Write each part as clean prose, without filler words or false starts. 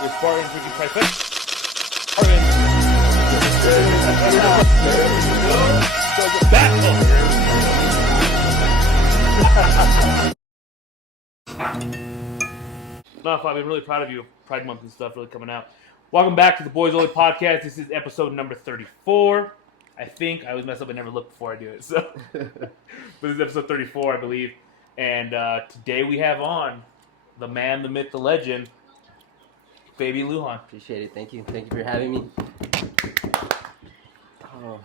With Spartan drinking trifecta. No, Fabian, I'm really proud of you. Pride Month and stuff really coming out. Welcome back to the Boys Only Podcast. This is episode number 34. I think I always mess up and never look before I do it. So, but this is episode 34, I believe. And today we have on the man, the myth, the legend, Fabian Luján. Appreciate it. Thank you. Thank you for having me. Oh,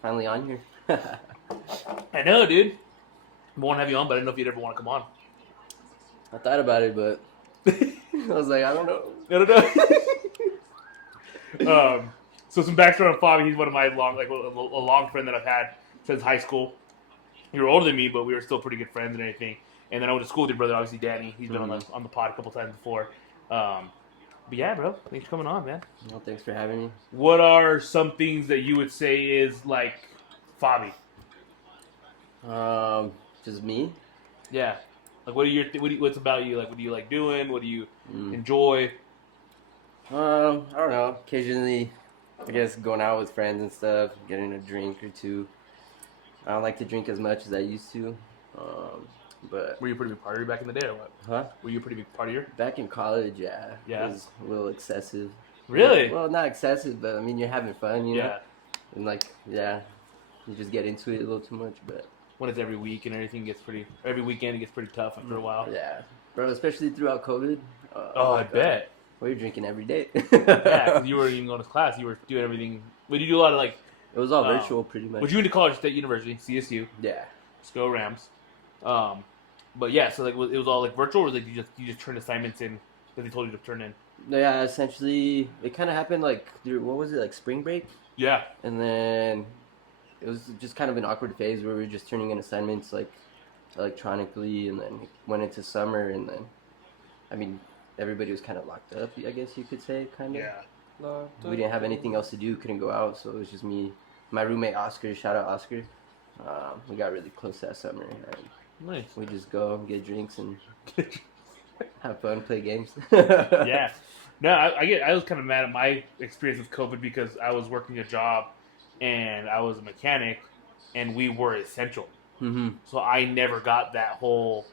finally on here. I know, dude. I want to have you on, but I didn't know if you'd ever want to come on. I thought about it, but I was like, I don't know. So some backstory on Fabi. He's one of my a long friend that I've had since high school. You were older than me, but we were still pretty good friends and everything. And then I went to school with your brother, obviously Danny. He's been on the pod a couple times before. But yeah, bro, thanks for coming on, man. Well, thanks for having me. What are some things that you would say is like Fabi? Just me. Yeah. Like, what's about you? Like, what do you like doing? What do you enjoy? I don't know. Occasionally, I guess going out with friends and stuff, getting a drink or two. I don't like to drink as much as I used to. But were you a pretty big partier back in the day, or what? Huh? Were you a pretty big partier? Back in college, yeah. Yeah. It was a little excessive. Really? Well, not excessive, but I mean, you're having fun, you know? Yeah. And like, yeah, you just get into it a little too much, but. When it's every week and everything every weekend it gets pretty tough after a while. Yeah. Bro, especially throughout COVID. I bet. Well, you're drinking every day. Yeah, because you weren't even going to class. You were doing everything. Would you do a lot of like... It was all virtual pretty much. But you went to College State University, CSU. Yeah. Let's go Rams. But yeah, so like it was all like virtual, or like you just turned assignments in that they told you to turn in? Yeah, essentially, it kind of happened like through, what was it, like spring break? Yeah. And then it was just kind of an awkward phase where we were just turning in assignments like electronically, and then it went into summer, and then, I mean, everybody was kind of locked up, I guess you could say, kind of. Yeah. We didn't have anything else to do, couldn't go out, so it was just me, my roommate Oscar, shout out Oscar. We got really close that summer, and nice. We just go and get drinks and have fun, play games. Yeah. No, I was kind of mad at my experience with COVID because I was working a job and I was a mechanic and we were essential. Mm-hmm. So I never got that whole,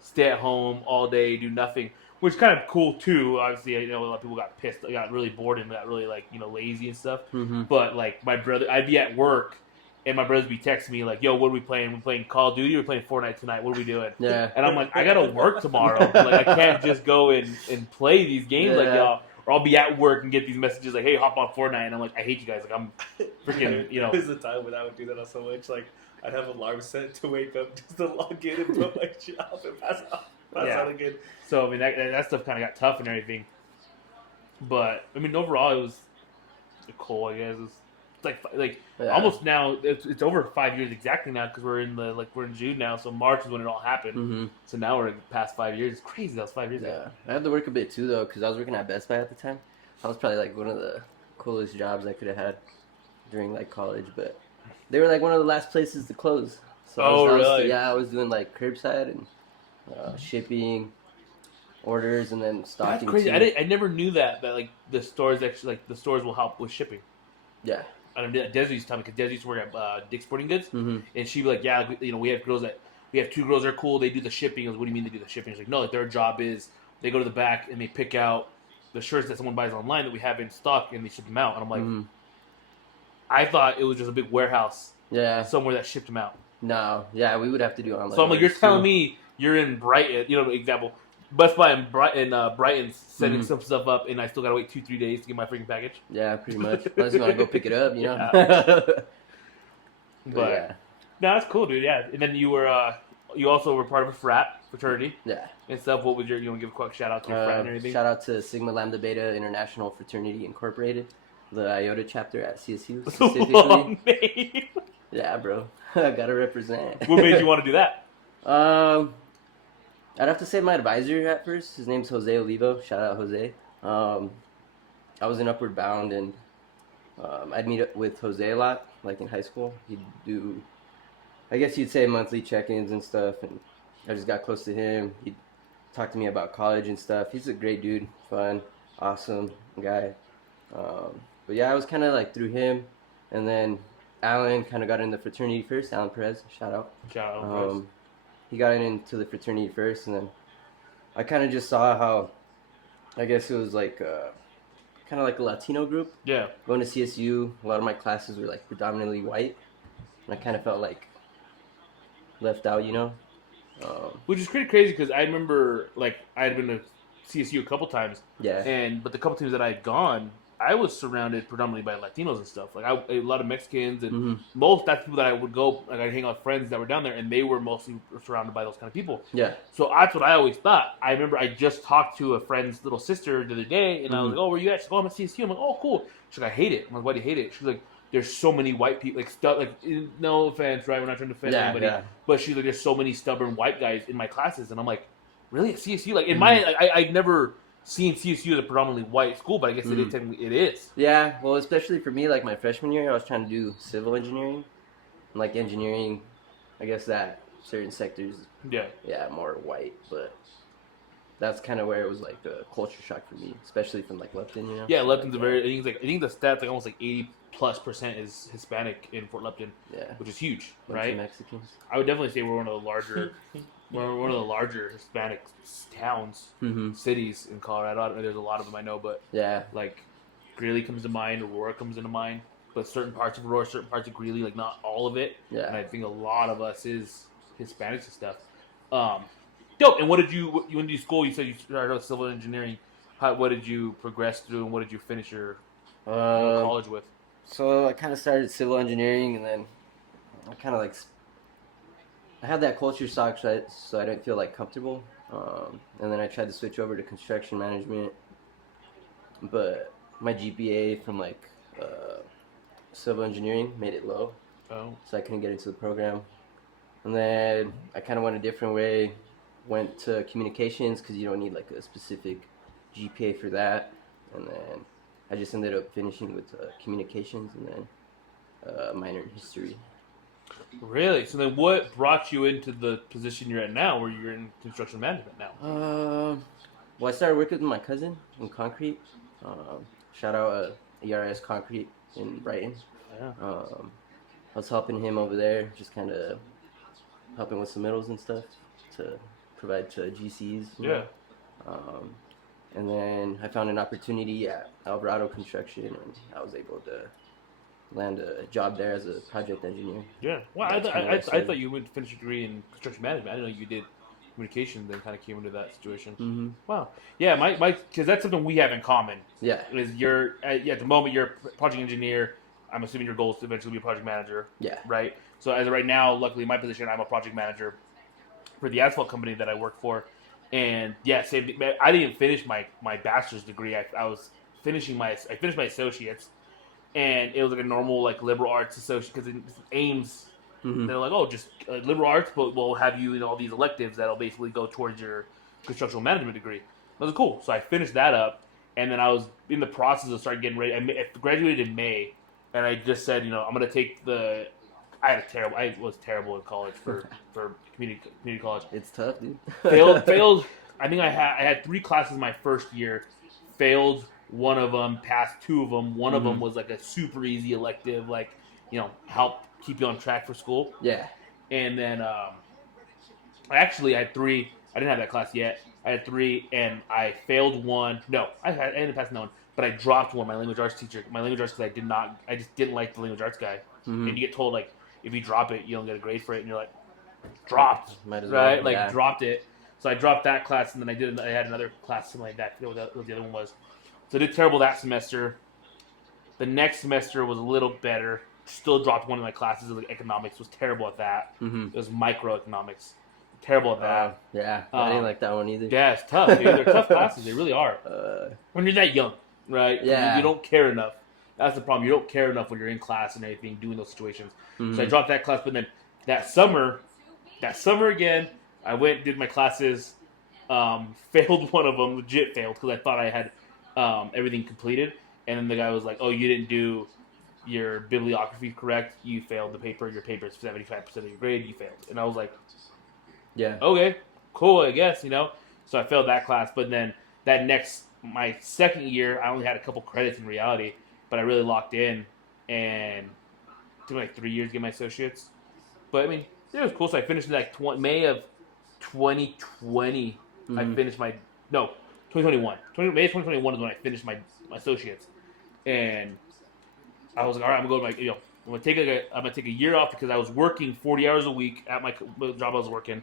stay at home all day, do nothing, which is kind of cool too. Obviously, a lot of people got pissed, got really bored and got really lazy and stuff. Mm-hmm. But like my brother, I'd be at work. And my brothers be texting me like, "Yo, what are we playing? We're playing Call of Duty. We're playing Fortnite tonight. What are we doing?" Yeah. And I'm like, "I gotta work tomorrow. Like, I can't just go and play these games like y'all, or I'll be at work and get these messages like, "Hey, hop on Fortnite." And I'm like, "I hate you guys. Like, I'm freaking, There was a time when I would do that on so much. Like, I'd have alarms set to wake up just to log in and put my shit off and pass out again. So I mean, that stuff kind of got tough and everything. But I mean, overall, it was cool. I guess it's like almost now. It's over 5 years exactly now because we're in June now. So March is when it all happened. Mm-hmm. So now we're past 5 years. It's crazy. That was 5 years ago. I had to work a bit too though because I was working at Best Buy at the time. That was probably like one of the coolest jobs I could have had during like college, but they were like one of the last places to close. So really? I was doing like curbside and shipping, orders, and then stocking. That's crazy. Too. I never knew that like the stores actually the stores will help with shipping. Yeah. I don't know, Desi used to tell me because Desi used to work at Dick's Sporting Goods, and she'd be like, "Yeah, we have girls we have two girls that are cool. They do the shipping." I was, "What do you mean they do the shipping?" She's like, "No, like their job is they go to the back and they pick out the shirts that someone buys online that we have in stock and they ship them out." And I'm like, I thought it was just a big warehouse, somewhere that shipped them out. No, we would have to do online. So I'm like, you're telling me you're in Brighton, example. Best Buy in Brighton sending some stuff up, and I still gotta wait 2-3 days to get my freaking package. Yeah, pretty much. Unless you want to go pick it up, Yeah. but yeah, no, that's cool, dude. Yeah, and then you also were part of a fraternity. Yeah. And stuff. What was you want to give a quick shout out to your frat and everything? Shout out to Sigma Lambda Beta International Fraternity Incorporated, the IOTA chapter at CSU specifically. Long name. Yeah, bro, I gotta represent. What made you want to do that? I'd have to say my advisor at first. His name's Jose Olivo. Shout out Jose. I was in Upward Bound, and I'd meet up with Jose a lot, like in high school. He'd do, I guess you'd say monthly check-ins and stuff, and I just got close to him. He'd talked to me about college and stuff. He's a great dude, fun, awesome guy. But yeah, I was kind of like through him, and then Alan kind of got in the fraternity first. Alan Perez, shout out. Shout out, Perez. He got into the fraternity first, and then I kind of just saw how, I guess it was like kind of like a Latino group. Yeah. Going to CSU, a lot of my classes were like predominantly white, and I kind of felt like left out, you know. Which is pretty crazy because I remember, like, I had been to CSU a couple times. Yeah. But the couple times that I had gone, I was surrounded predominantly by Latinos and stuff. Like, a lot of Mexicans and that's people that I would go, like, I'd hang out with friends that were down there, and they were mostly surrounded by those kind of people. Yeah. So that's what I always thought. I remember I just talked to a friend's little sister the other day, and I was like, "Oh, where you at?" She's like, "Oh, I'm at CSU." I'm like, "Oh, cool." She's like, "I hate it." I'm like, "Why do you hate it?" She's like, "There's so many white people, like stuff. Like, no offense, right? We're not trying to offend anybody, but she's like, there's so many stubborn white guys in my classes." And I'm like, "Really, at CSU?" Like, in my, like, I've never seen CSU as a predominantly white school, but I guess it is. Yeah, well, especially for me, like my freshman year, I was trying to do civil engineering, like engineering. I guess that certain sectors, more white, but that's kind of where it was like a culture shock for me, especially from like Lupton, you know. Yeah, Lupton's a very. I think the stats like almost like 80+% is Hispanic in Fort Lupton. Yeah, which is huge, bunch right? of Mexicans. I would definitely say we're one of the larger. We're one of the larger Hispanic towns, cities in Colorado. There's a lot of them I know, but like Greeley comes to mind, Aurora comes into mind, but certain parts of Aurora, certain parts of Greeley, like not all of it. Yeah, and I think a lot of us is Hispanics and stuff. Dope. And what did you went to school? You said you started out civil engineering. What did you progress through, and what did you finish your college with? So I kind of started civil engineering, and then I kind of like I had that culture shock, so I didn't feel like comfortable. And then I tried to switch over to construction management, but my GPA from like civil engineering made it low, so I couldn't get into the program. And then I kind of went a different way. Went to communications because you don't need like a specific GPA for that. And then I just ended up finishing with communications and then a minor in history. Really? So then what brought you into the position you're at now where you're in construction management now? Well, I started working with my cousin in concrete. Shout out ERS Concrete in Brighton. Yeah. I was helping him over there, just kind of helping with submittals and stuff to provide to GCs. You know? And then I found an opportunity at Alvarado Construction, and I was able to land a job there as a project engineer. Yeah. Well, I thought you went to finish your degree in construction management. I didn't know you did communications, then kind of came into that situation. Mm-hmm. Wow. Yeah, because that's something we have in common. Yeah. Is you're at the moment you're a project engineer. I'm assuming your goal is to eventually be a project manager. Yeah. Right. So as of right now, luckily in my position, I'm a project manager for the asphalt company that I work for. And yeah, I didn't finish my bachelor's degree. I finished my associates, and it was like a normal like liberal arts associate because it's Ames. Mm-hmm. They're like, oh, just liberal arts, but we'll have you in all these electives that'll basically go towards your construction management degree. That was cool. So I finished that up, and then I was in the process of starting getting ready. I graduated in May, and I just said, I'm going to take the. I was terrible in college for community college. It's tough, dude. failed. I think I had 3 classes my first year. Failed one of them. Passed 2 of them. One of them was like a super easy elective, like help keep you on track for school. Yeah. And then I actually had 3. I didn't have that class yet. I had 3, and I failed 1. No, I ended up passing that one, but I dropped 1. My language arts teacher. My language arts because I just didn't like the language arts guy. Mm-hmm. And you get told like, if you drop it, you don't get a grade for it, and you're like, dropped, might as right? Well, like dropped it. So I dropped that class, and then I had another class, something like that. I forget what the other one was. So I did terrible that semester. The next semester was a little better. Still dropped one of my classes. Like economics, was terrible at that. Mm-hmm. It was microeconomics. Terrible at that. Yeah, I didn't like that one either. Yeah, it's tough, dude. They're tough classes. They really are. When you're that young, right? Yeah. You don't care enough. That's the problem. You don't care enough when you're in class and everything, doing those situations. Mm-hmm. So I dropped that class, but then that summer again, I went, did my classes, failed one of them, legit failed, because I thought I had everything completed. And then the guy was like, oh, you didn't do your bibliography correct. You failed the paper. Your paper is 75% of your grade. You failed. And I was like, yeah, okay, cool, I guess, So I failed that class. But then my second year, I only had a couple credits in reality, but I really locked in and it took me like 3 years to get my associates. But I mean, it was cool. So I finished in like May of 2020. I finished my 2021. May of 2021 is when I finished my associates, and I was like, all right, I'm gonna go to my I'm gonna take a year off because I was working 40 hours a week at my job I was working,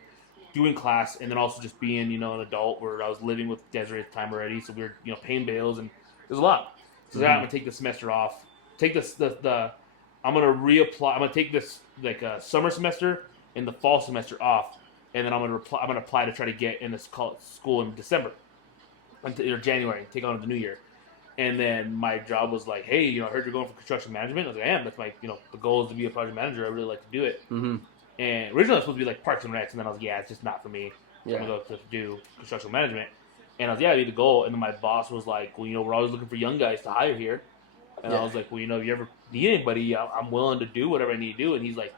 doing class, and then also just being an adult where I was living with Desiree at the time already. So we were paying bills, and it was a lot. So I'm gonna take the semester off. Take this I'm gonna reapply. I'm gonna take this like summer semester and the fall semester off, and then I'm gonna apply to try to get in this school in December or January, take on the new year. And then my job was like, hey, I heard you're going for construction management. I was like, I am. That's my, the goal is to be a project manager. I really like to do it. And originally I was supposed to be like Parks and Recs, and then I was like, yeah, it's just not for me. Yeah. I'm going to go to do construction management. And I was, that'd be the goal. And then my boss was like, well, we're always looking for young guys to hire here. And I was like, well, if you ever need anybody, I'm willing to do whatever I need to do. And he's like,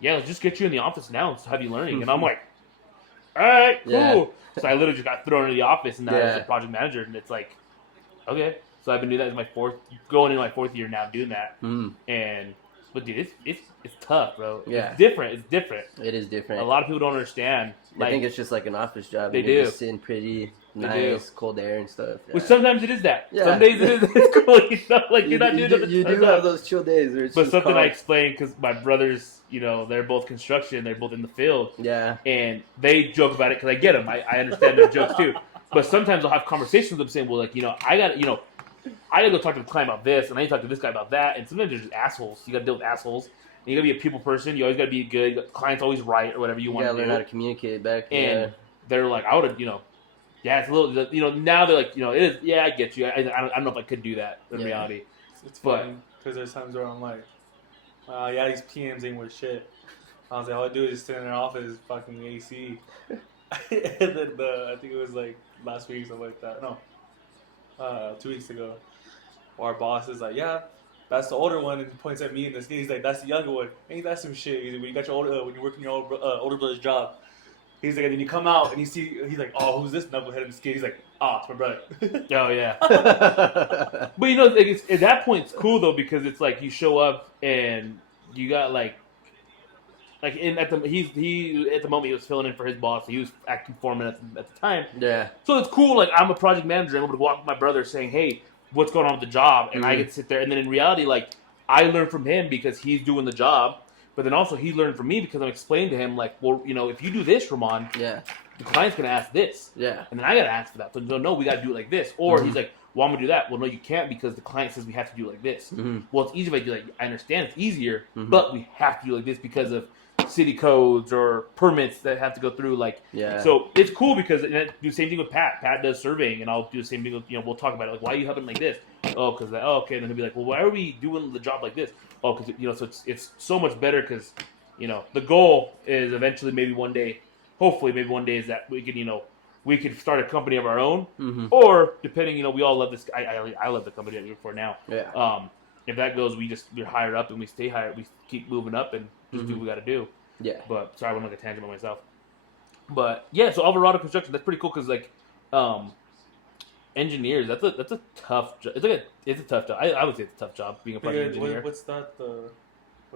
yeah, let's just get you in the office now and have you learning. And I'm like, all right, cool. Yeah. So I literally just got thrown into the office, and now I was a project manager. And it's like, okay. So I've been doing that as going into my fourth year now doing that. But dude, it's tough, bro. Yeah. It's different. It is different. A lot of people don't understand. They think it's just like an office job. They and do. You're just sitting pretty nice, cold air and stuff. Yeah. Which sometimes it is that. Yeah. Some days it is it's cool. Like you're not doing nothing. You do have those chill days. Where it's but something calm. I explained because my brothers, they're both construction. They're both in the field. Yeah. And they joke about it because I get them. I understand their jokes too. But sometimes I'll have conversations with them saying, well, like, I got to, I gotta go talk to the client about this, and I need to talk to this guy about that. And sometimes they're just assholes. You gotta deal with assholes. And you gotta be a people person. You always gotta be good. The client's always right, or whatever you want to do. You gotta learn how to communicate back. And they're like, I would have, it's a little, now they're like, it is, yeah, I get you. I don't know if I could do that in reality. It's funny, because there's times where I'm like, these PMs ain't worth shit. I was like, all I do is just sit in their office, fucking AC. And then I think it was like last week, something like that. No. 2 weeks ago, our boss is like, yeah, that's the older one, and he points at me and he's like, that's the younger one. Ain't that some shit? He's like, when you got your when you're working your older brother's job, he's like, and then you come out and he's like, oh, who's this knucklehead in the skin? He's like, it's my brother. Oh yeah. But at that point it's cool though, because it's like you show up and you got at the moment he was filling in for his boss. He was acting foreman at the time. Yeah. So it's cool. Like I'm a project manager. I'm able to walk with my brother, saying, "Hey, what's going on with the job?" And I get to sit there. And then in reality, like I learn from him because he's doing the job. But then also he learned from me because I'm explaining to him like, well, if you do this, Ramon, the client's gonna ask this. Yeah. And then I gotta ask for that. So no, we gotta do it like this. Or he's like, well, I'm gonna do that. Well, no, you can't because the client says we have to do it like this. Well, it's easy if I do I understand it's easier, but we have to do it like this because of city codes or permits that have to go through. So it's cool because I do the same thing with Pat. Pat does surveying, and I'll do the same thing with, we'll talk about it. Like, why are you helping like this? Oh, because okay. And then he'll be like, well, why are we doing the job like this? Oh, because, so it's so much better because, the goal is eventually hopefully maybe one day is that we can, we could start a company of our own, or depending, we all love this. I love the company that we work for now. Yeah. If that goes, we're higher up and we stay higher. We keep moving up and just do what we got to do. Yeah. But sorry, I went on like a tangent by myself. But yeah, so Alvarado Construction, that's pretty cool because engineers, that's a tough job. It's a tough job. I would say it's a tough job being a project engineer. What's the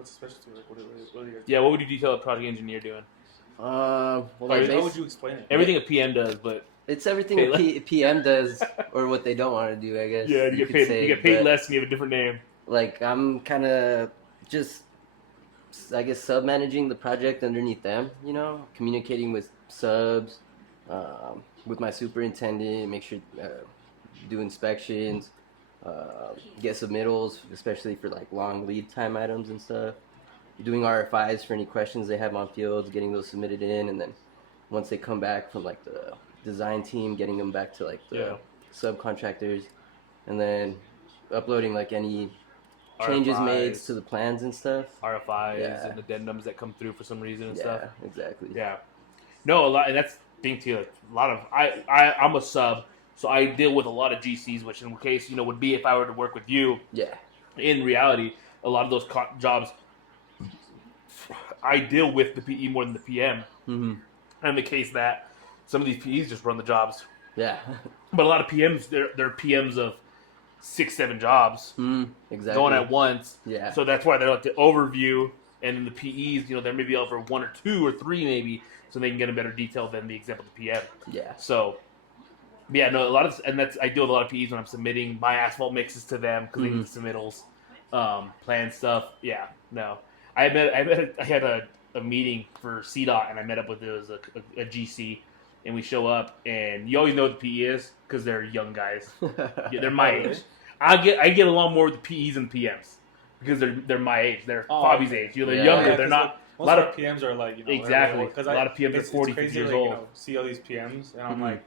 specialty? Like, what are you guys? Yeah, what would you detail a project engineer doing? How would you explain it? Everything a PM does, but it's everything a PM does, or what they don't want to do, I guess. Yeah, you get paid less and you have a different name. Like, I'm kind of just, I guess, sub-managing the project underneath them, communicating with subs, with my superintendent, make sure, do inspections, get submittals, especially for, like, long lead time items and stuff, doing RFIs for any questions they have on fields, getting those submitted in, and then once they come back from, like, the design team, getting them back to, like, the subcontractors, and then uploading, like, any changes made to the plans and stuff. RFIs and addendums that come through for some reason and stuff. Yeah, exactly. Yeah. No, a lot, and that's the thing too. Like, a lot of I'm a sub, so I deal with a lot of GCs, which in case would be if I were to work with you. Yeah. In reality, a lot of those jobs, I deal with the PE more than the PM. And the case that some of these PEs just run the jobs. Yeah. But a lot of PMs, they're PMs of 6-7 jobs Exactly. going at once. Yeah. So that's why they're like the overview, and then the PEs, you know, they're maybe over 1 or 2 or 3 maybe, so they can get a better detail than the example of the PM. Yeah. So, yeah, no, a lot of, and that's, I deal with a lot of PEs when I'm submitting my asphalt mixes to them because they need the submittals, plan stuff. Yeah, no, I had a meeting for CDOT, and I met up with a GC, and we show up, and you always know what the PE is because they're young guys. Yeah, they're my age. I get along more with the PEs and PMs because they're my age. They're Fabi's age. You know, they're younger. They're not. Most a lot of PMs are like, you know, exactly. Because a lot of PMs are 40, it's crazy, 50 years like, old. You know, see all these PMs, and I'm like,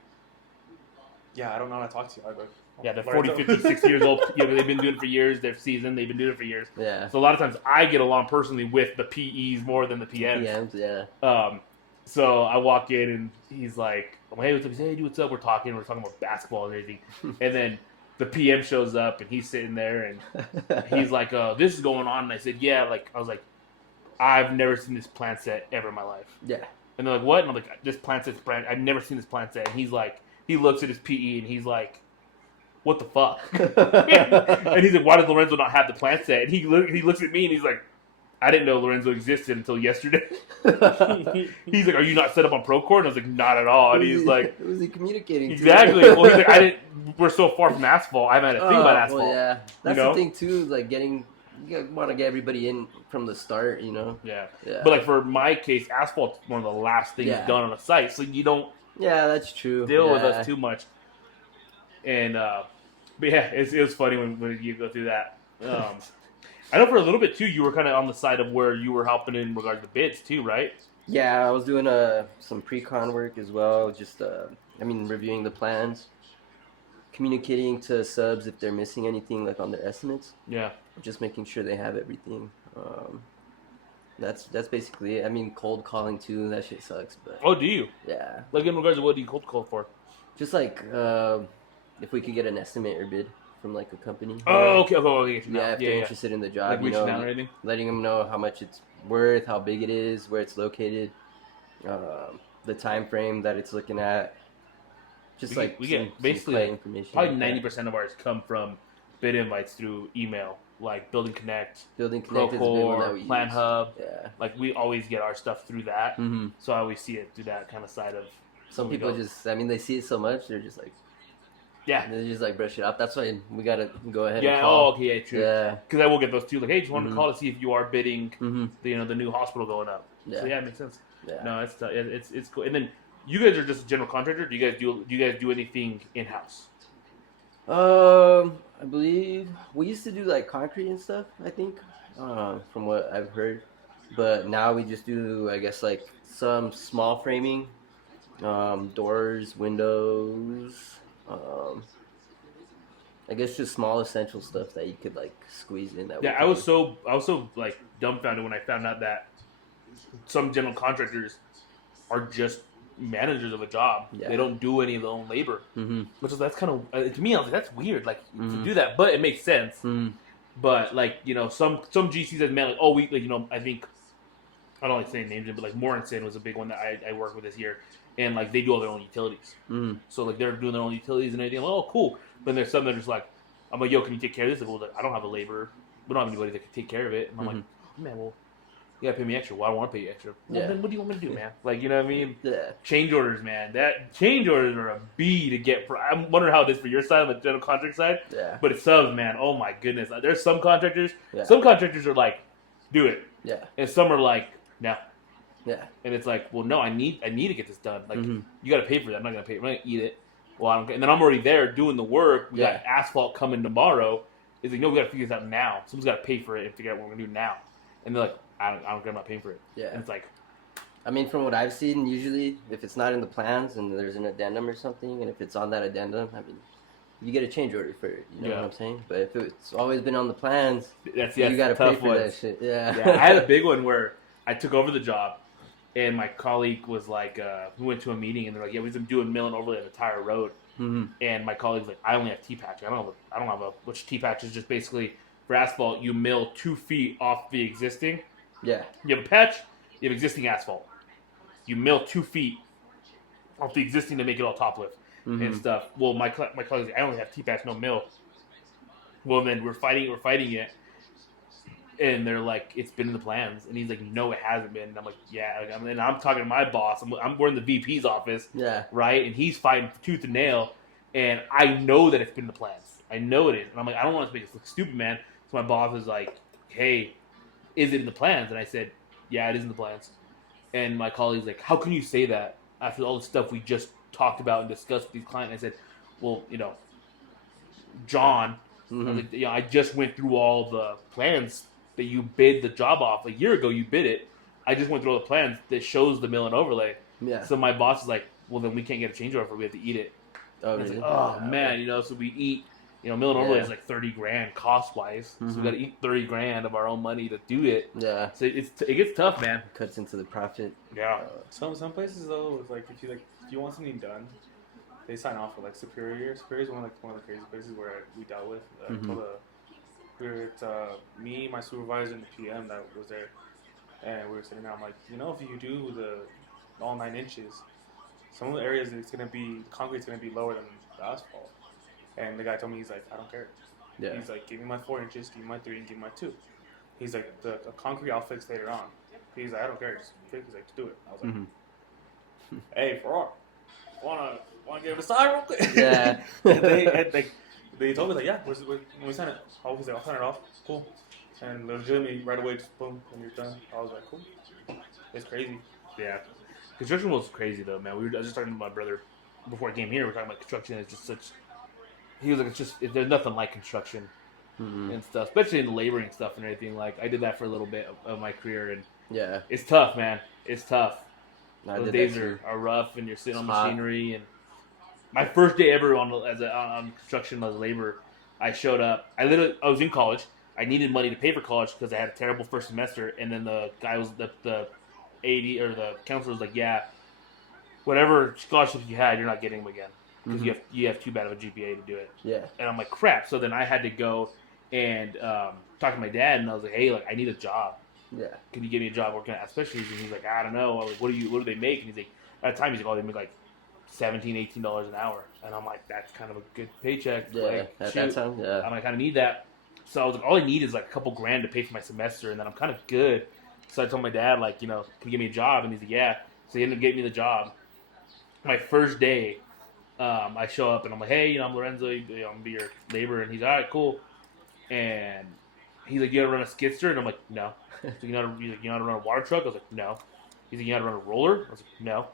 yeah, I don't know how to talk to you. Yeah, they're 40, 50, 60 years old. You know, they've been doing it for years. They're seasoned. They've been doing it for years. Yeah. So a lot of times I get along personally with the PEs more than the PMs. Yeah. So I walk in and he's like, I'm like, hey, what's up? He's like, hey, dude, what's up? We're talking about basketball and everything. And then the PM shows up and he's sitting there and he's like, this is going on. And I said, yeah. Like, I was like, I've never seen this plan set ever in my life. Yeah. And they're like, what? And I'm like, this plan set's brand. I've never seen this plan set. And he's like, he looks at his PE and he's like, what the fuck? And he's like, why does Lorenzo not have the plan set? And he looks at me and he's like, I didn't know Lorenzo existed until yesterday. He's like, are you not set up on Procore? And I was like, not at all. And he's like, who was he communicating exactly. to? Well, he's like, we're so far from asphalt. I haven't had a thing about asphalt. Well, yeah. That's you know? the thing too, like you want to get everybody in from the start, you know? Yeah. Yeah. But like for my case, asphalt's one of the last things done on a site. So you don't that's true. deal with us too much. And, but yeah, it was funny when you go through that. I know for a little bit too, you were kind of on the side of where you were helping in regards to bids too, right? Yeah, I was doing some pre-con work as well. Just reviewing the plans, communicating to subs if they're missing anything like on their estimates. Yeah. Just making sure they have everything. That's basically it. I mean, cold calling too. That shit sucks. But oh, do you? Yeah. Like in regards to what do you cold call for? Just like if we could get an estimate or bid from like a company. Oh, okay. Yeah, if they're interested in the job, like reaching out or anything? Letting them know how much it's worth, how big it is, where it's located, the time frame that it's looking at. Just we get basically information. Probably 90% of ours come from bid invites through email, like Building Connect, Procore, Plan Hub. Yeah, like we always get our stuff through that. Mm-hmm. So I always see it through that kind of side of. Some people they see it so much, they're just like. Yeah. They just like brush it off. That's why we gotta go ahead and call. call. Oh, okay, yeah, true. Yeah. Because I will get those too. Like, hey, just wanted to call to see if you are bidding the new hospital going up. Yeah. So yeah, it makes sense. Yeah. No, it's cool. And then you guys are just a general contractor. Do you guys do anything in house? I believe we used to do like concrete and stuff, I think, from what I've heard. But now we just do, I guess, like some small framing, doors, windows, I guess just small essential stuff that you could like squeeze in. I was so like dumbfounded when I found out that some general contractors are just managers of a job. Yeah. They don't do any of their own labor, which is that's kind of to me. I was like, that's weird, like to do that, but it makes sense. But like some GCs have meant like, oh, we like I think I don't like saying names, but like Morrison was a big one that I worked with this year, and like they do all their own utilities. So like they're doing their own utilities and everything. I'm like, oh, cool. But then there's some that are just like, I'm like, yo, can you take care of this? Like, well, I don't have a labor. We don't have anybody that can take care of it. And I'm like, oh, man, well, you gotta pay me extra. Well, I don't want to pay you extra. Well, then what do you want me to do, man? Like, you know what I mean? Yeah. Change orders, man. Change orders are a B to get. I'm wondering how it is for your side, on the general contract side. Yeah. But it subs, man. Oh my goodness. There's some contractors. Yeah. Some contractors are like, do it. Yeah. And some are like, no. Yeah. And it's like, well, no, I need to get this done. Like, you got to pay for that. I'm not gonna pay. I'm not gonna eat it. Well, I don't. And then I'm already there doing the work. We got asphalt coming tomorrow. It's like, no, we got to figure this out now. Someone's got to pay for it and figure out what we're gonna do now. And they're like, I don't care. I'm not paying for it. Yeah. And it's like, I mean, from what I've seen, usually if it's not in the plans and there's an addendum or something, and if it's on that addendum, I mean, you get a change order for it. You know what I'm saying? But if it's always been on the plans, you got to pay for that shit. Yeah. I had a big one where I took over the job. And my colleague was like, we went to a meeting, and they're like, yeah, we've been doing mill and overlay on the entire road. And my colleague's like, I only have T-patch. I don't have a, which T-patch is just basically, for asphalt, you mill 2 feet off the existing. Yeah. You have a patch, you have existing asphalt. You mill 2 feet off the existing to make it all top lift and stuff. Well, my colleagues, I only have T-patch, no mill. Well, then we're fighting it, and they're like, it's been in the plans, and he's like, no, it hasn't been. And I'm like, yeah. And I'm talking to my boss. We're in the VP's office, right, and he's fighting tooth and nail, and I know that it's been in the plans. I know it is, and I'm like, I don't want to make it look stupid, man. So my boss is like, hey, is it in the plans? And I said, yeah, it is in the plans. And my colleague's like, how can you say that after all the stuff we just talked about and discussed with these clients? And I said, well, John, I was like, I just went through all the plans that you bid the job off. A year ago, you bid it. I just went through all the plans that shows the mill and overlay. Yeah. So my boss is like, well, then we can't get a change order. We have to eat it. Oh, really? Like, man, so we eat. Mill and overlay is like $30,000 cost wise, so we got to eat $30,000 of our own money to do it. Yeah, so it gets tough, man. Cuts into the profit. Yeah. Some places though, it's like if you want something done, they sign off with like Superior. Superior is one of the crazy places where we dealt with. Me, my supervisor, and the PM that was there, and we were sitting there. I'm like, if you do the all 9 inches, some of the areas concrete's gonna be lower than the asphalt. And the guy told me, he's like, I don't care. Yeah. He's like, give me my 4 inches, give me my 3, and give me my 2. He's like, the concrete I'll fix later on. He's like, I don't care. Just fix it. He's like, do it. I was like, hey, Farrar, wanna get him a sign real quick? Yeah. they told me like, yeah, when we sign it, I'll sign it off. Cool. And legitimately right away, just boom, and you're done. I was like, cool. It's crazy. Yeah. Construction was crazy though, man. I was just talking to my brother before I came here. We were talking about construction. It's just such. He was like, there's nothing like construction and stuff, especially in the laboring stuff and everything. Like, I did that for a little bit of my career, and it's tough, man. It's tough. Those days are rough, and you're sitting on machinery. And my first day ever on construction as a laborer, I showed up. I was in college. I needed money to pay for college because I had a terrible first semester, and then the guy was the AD or the counselor was like, yeah, whatever scholarships you had, you're not getting them again. Because you have too bad of a GPA to do it. Yeah. And I'm like, crap. So then I had to go and talk to my dad, and I was like, hey, I need a job. Yeah. Can you give me a job working at Specialties? And he's like, I don't know. I'm like, what do they make? And he's like, at the time, he's like, oh, they make like $17, $18 an hour. And I'm like, that's kind of a good paycheck. Yeah. At that time, yeah. I'm like, I kind of need that. So I was like, all I need is like a couple grand to pay for my semester, and then I'm kind of good. So I told my dad, like, can you give me a job? And he's like, yeah. So he ended up getting me the job. My first day, I show up and I'm like, hey, I'm Lorenzo, I'm gonna be your laborer, and he's all right, cool. And he's like, you know how to run a skidster? And I'm like, no. So you know how to run a water truck? I was like, no. He's like, you know how to run a roller? I was like, no.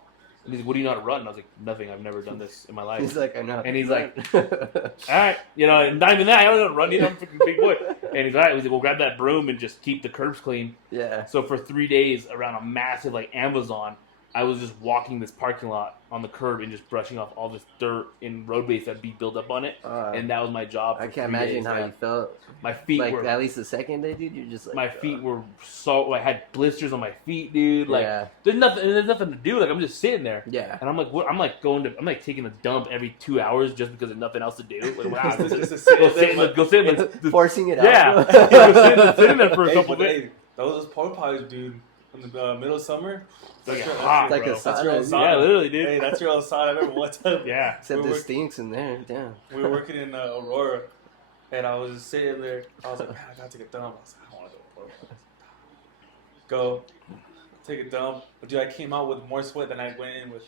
And he's like, what do you know how to run? And I was like, nothing. I've never done this in my life. He's like, I know. And he's like, all right, and not even that. I don't know how to run. I'm a freaking big boy. And he's all right. He's like, well, grab that broom and just keep the curbs clean. Yeah. So for 3 days around a massive Amazon, I was just walking this parking lot on the curb and just brushing off all this dirt and road base that'd be built up on it. And that was my job. I can't imagine how you felt. My feet were at least the second day, dude. You're just like, my feet were so. I had blisters on my feet, dude. There's nothing to do. I'm just sitting there. Yeah. And I'm like, what? I'm like taking a dump every 2 hours just because there's nothing else to do. Wow, go sit. Forcing it out. Yeah. Go sit in there for a couple days. Those porta potties, dude. In the middle of summer, that's hot, like a that's your own sauna. Yeah, literally, dude. Hey, that's your own sauna. I remember one time. Yeah. Except it stinks in there. Damn. We were working in Aurora, and I was just sitting there. I was like, man, I gotta take a dump. I was like, I don't want to go to Aurora. Go, take a dump. But dude, I came out with more sweat than I went in with.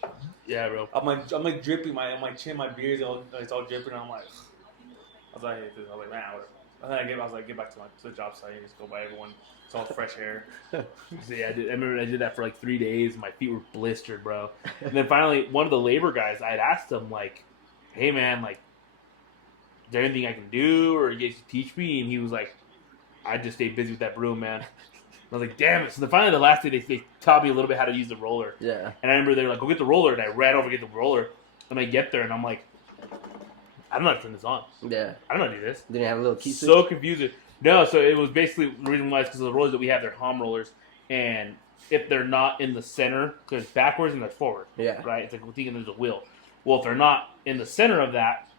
Yeah, bro. I'm like dripping. My chin, my beard, it's all dripping. And I'm like, I was like, man, whatever. And then I was like, get back to the job site and just go by everyone. It's all fresh air. So yeah, I remember I did that for like 3 days. My feet were blistered, bro. And then finally, one of the labor guys, I had asked him like, hey man, like, is there anything I can do or you guys teach me? And he was like, I just stay busy with that broom, man. I was like, damn it. So then finally the last day, they taught me a little bit how to use the roller. Yeah. And I remember they were like, go get the roller. And I ran over to get the roller. And I get there and I'm like, I don't know how to turn this on. Yeah. I don't know how to do this. Didn't have a little key switch? So confusing. No, so it was basically, the reason why is because the rollers that we have, they're hom rollers. And if they're not in the center, because it's backwards and that's forward. Yeah. Right? It's like we're thinking there's a wheel. Well, if they're not in the center of that,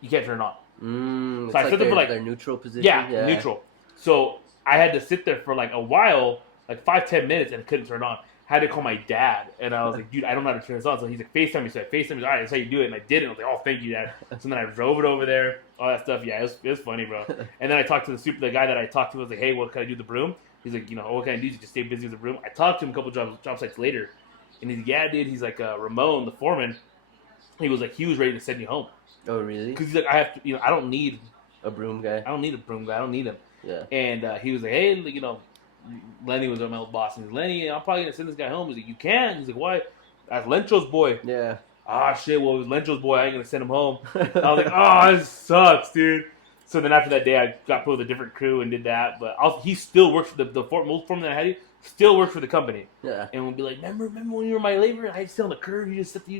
you can't turn it on. So I sit there for their neutral position? Yeah, neutral. So I had to sit there for like a while, like 5-10 minutes, and couldn't turn it on. had to call my dad, and I was like, dude, I don't know how to turn this on. So he's like, FaceTime me. So I FaceTime me. All right, that's how you do it. And I did it. I was like, oh, thank you, Dad. So then I drove it over there, all that stuff. Yeah, it was funny, bro. And then I talked to the guy that I talked to. Was like, hey, what can I do with the broom? He's like, what can I do to just stay busy with the broom? I talked to him a couple job sites later, and he's like, yeah, dude. He's like, Ramon, the foreman. He was ready to send you home. Oh, really? Because he's like, I have to, I don't need a broom guy. I don't need a broom guy. I don't need him. Yeah. And he was like, hey, Lenny was my old boss. And he's like, Lenny, I'm probably going to send this guy home. He's like, you can? He's like, why? That's Lencho's boy. Yeah. Ah, shit, well, it was Lencho's boy. I ain't going to send him home. I was like, oh, this sucks, dude. So then after that day, I got put with a different crew and did that. But he still works for the foreman that I had, still works for the company. Yeah. And we'll be like, remember when you were my laborer? I sit on the curb. You just sit there.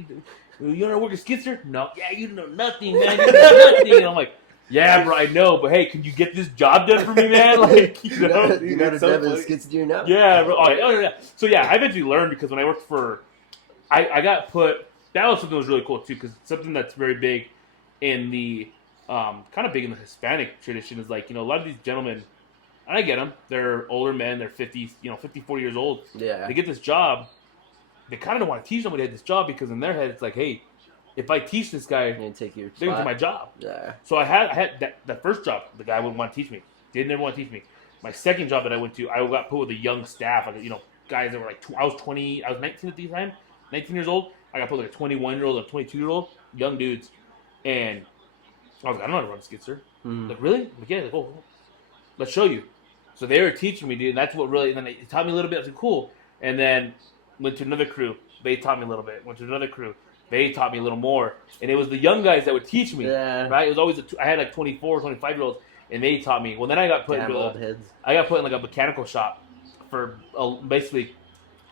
You know how to work a skidster? No. Yeah, you know nothing, man. You know nothing. And I'm like, yeah, bro, I know, but hey, can you get this job done for me, man? Like, you know how to drive a skid steer now? Yeah, bro. Oh, yeah. So yeah, I eventually learned because when I worked for, I got put. That was something that was really cool too, because something that's very big in the, kind of big in the Hispanic tradition is a lot of these gentlemen, and I get them. They're older men. They're 50, 40 years old. Yeah. They get this job. They kind of don't want to teach somebody this job because in their head it's like, hey, if I teach this guy, they're gonna take my job. Yeah. So I had that first job. The guy wouldn't want to teach me. Didn't ever want to teach me. My second job that I went to, I got put with a young staff. Guys that were I was 20. I was 19 at the time. 19 years old. I got put with a 21-year-old, a 22-year-old, young dudes, and I was like, I don't know how to run a skidster. Like, really? Like, yeah. Like, oh, let's show you. So they were teaching me, dude. And that's what really. And then they taught me a little bit. I was like, cool. And then went to another crew. They taught me a little bit. Went to another crew. They taught me a little more. And it was the young guys that would teach me. Yeah. Right? It was always I had 24, 25-year-olds, and they taught me. Well, then I got put in old heads. I got put in a mechanical shop for basically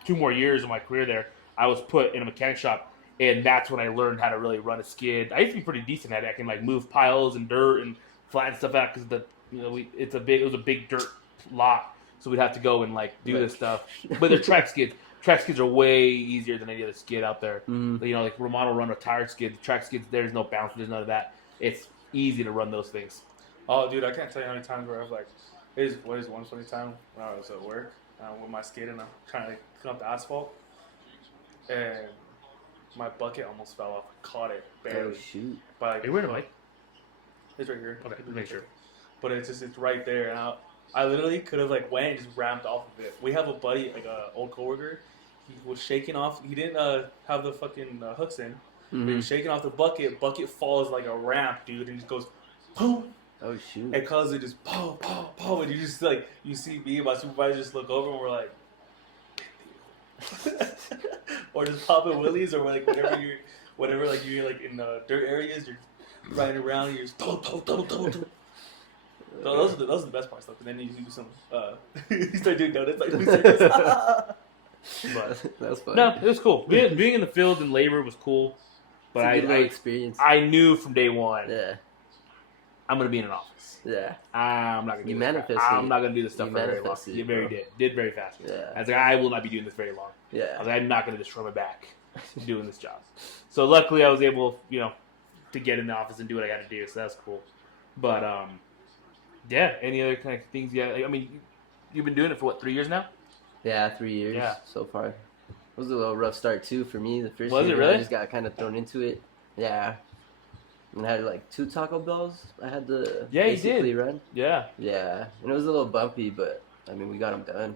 2 more years of my career there. I was put in a mechanic shop, and that's when I learned how to really run a skid. I used to be pretty decent at it. I can move piles and dirt and flatten stuff out because it was a big dirt lot, so we'd have to go and do this stuff. But they're track skids. Track skids are way easier than any other skid out there. Like Romano run a tire skid. Track skids, there's no bounce, there's none of that. It's easy to run those things. Oh, dude, I can't tell you how many times where I've what is one funny time when I was at work with my skid and I'm trying to clean up the asphalt, and my bucket almost fell off. I caught it barely. Oh shoot! But Hey, where am I? it's right here. Okay, make sure. But it's right there, and I literally could have went and just ramped off of it. We have a buddy, a old coworker. He was shaking off. He didn't have the fucking hooks in. He was shaking off the bucket. Bucket falls like a ramp, dude, and just goes, boom. Oh shoot! And cause it just pow, pow, pow, and you just you see me and my supervisor just look over and we're like, or just popping willies or whatever you're in dirt areas, you're riding around and you're just So those are the best parts, though. Because then you do some you start doing donuts But that's fun. no, it was cool. Being in the field and labor was cool. But it's a good experience. I knew from day one. Yeah. I'm gonna be in an office. Yeah. I'm not gonna. I'm not gonna do this stuff for very long. You did very fast. Yeah. I was like, I will not be doing this very long. Yeah. I was like, I'm not gonna destroy my back doing this job. So luckily, I was able, to get in the office and do what I got to do. So that's cool. But yeah. Any other kind of things? Yeah. I mean, you've been doing it for what, 3 years now? Yeah, 3 years so far. It was a little rough start too for me. The first year, it really? I just got kind of thrown into it. Yeah. And I had 2 Taco Bells. I had to basically run. Yeah. Yeah, and it was a little bumpy, but I mean we got them done.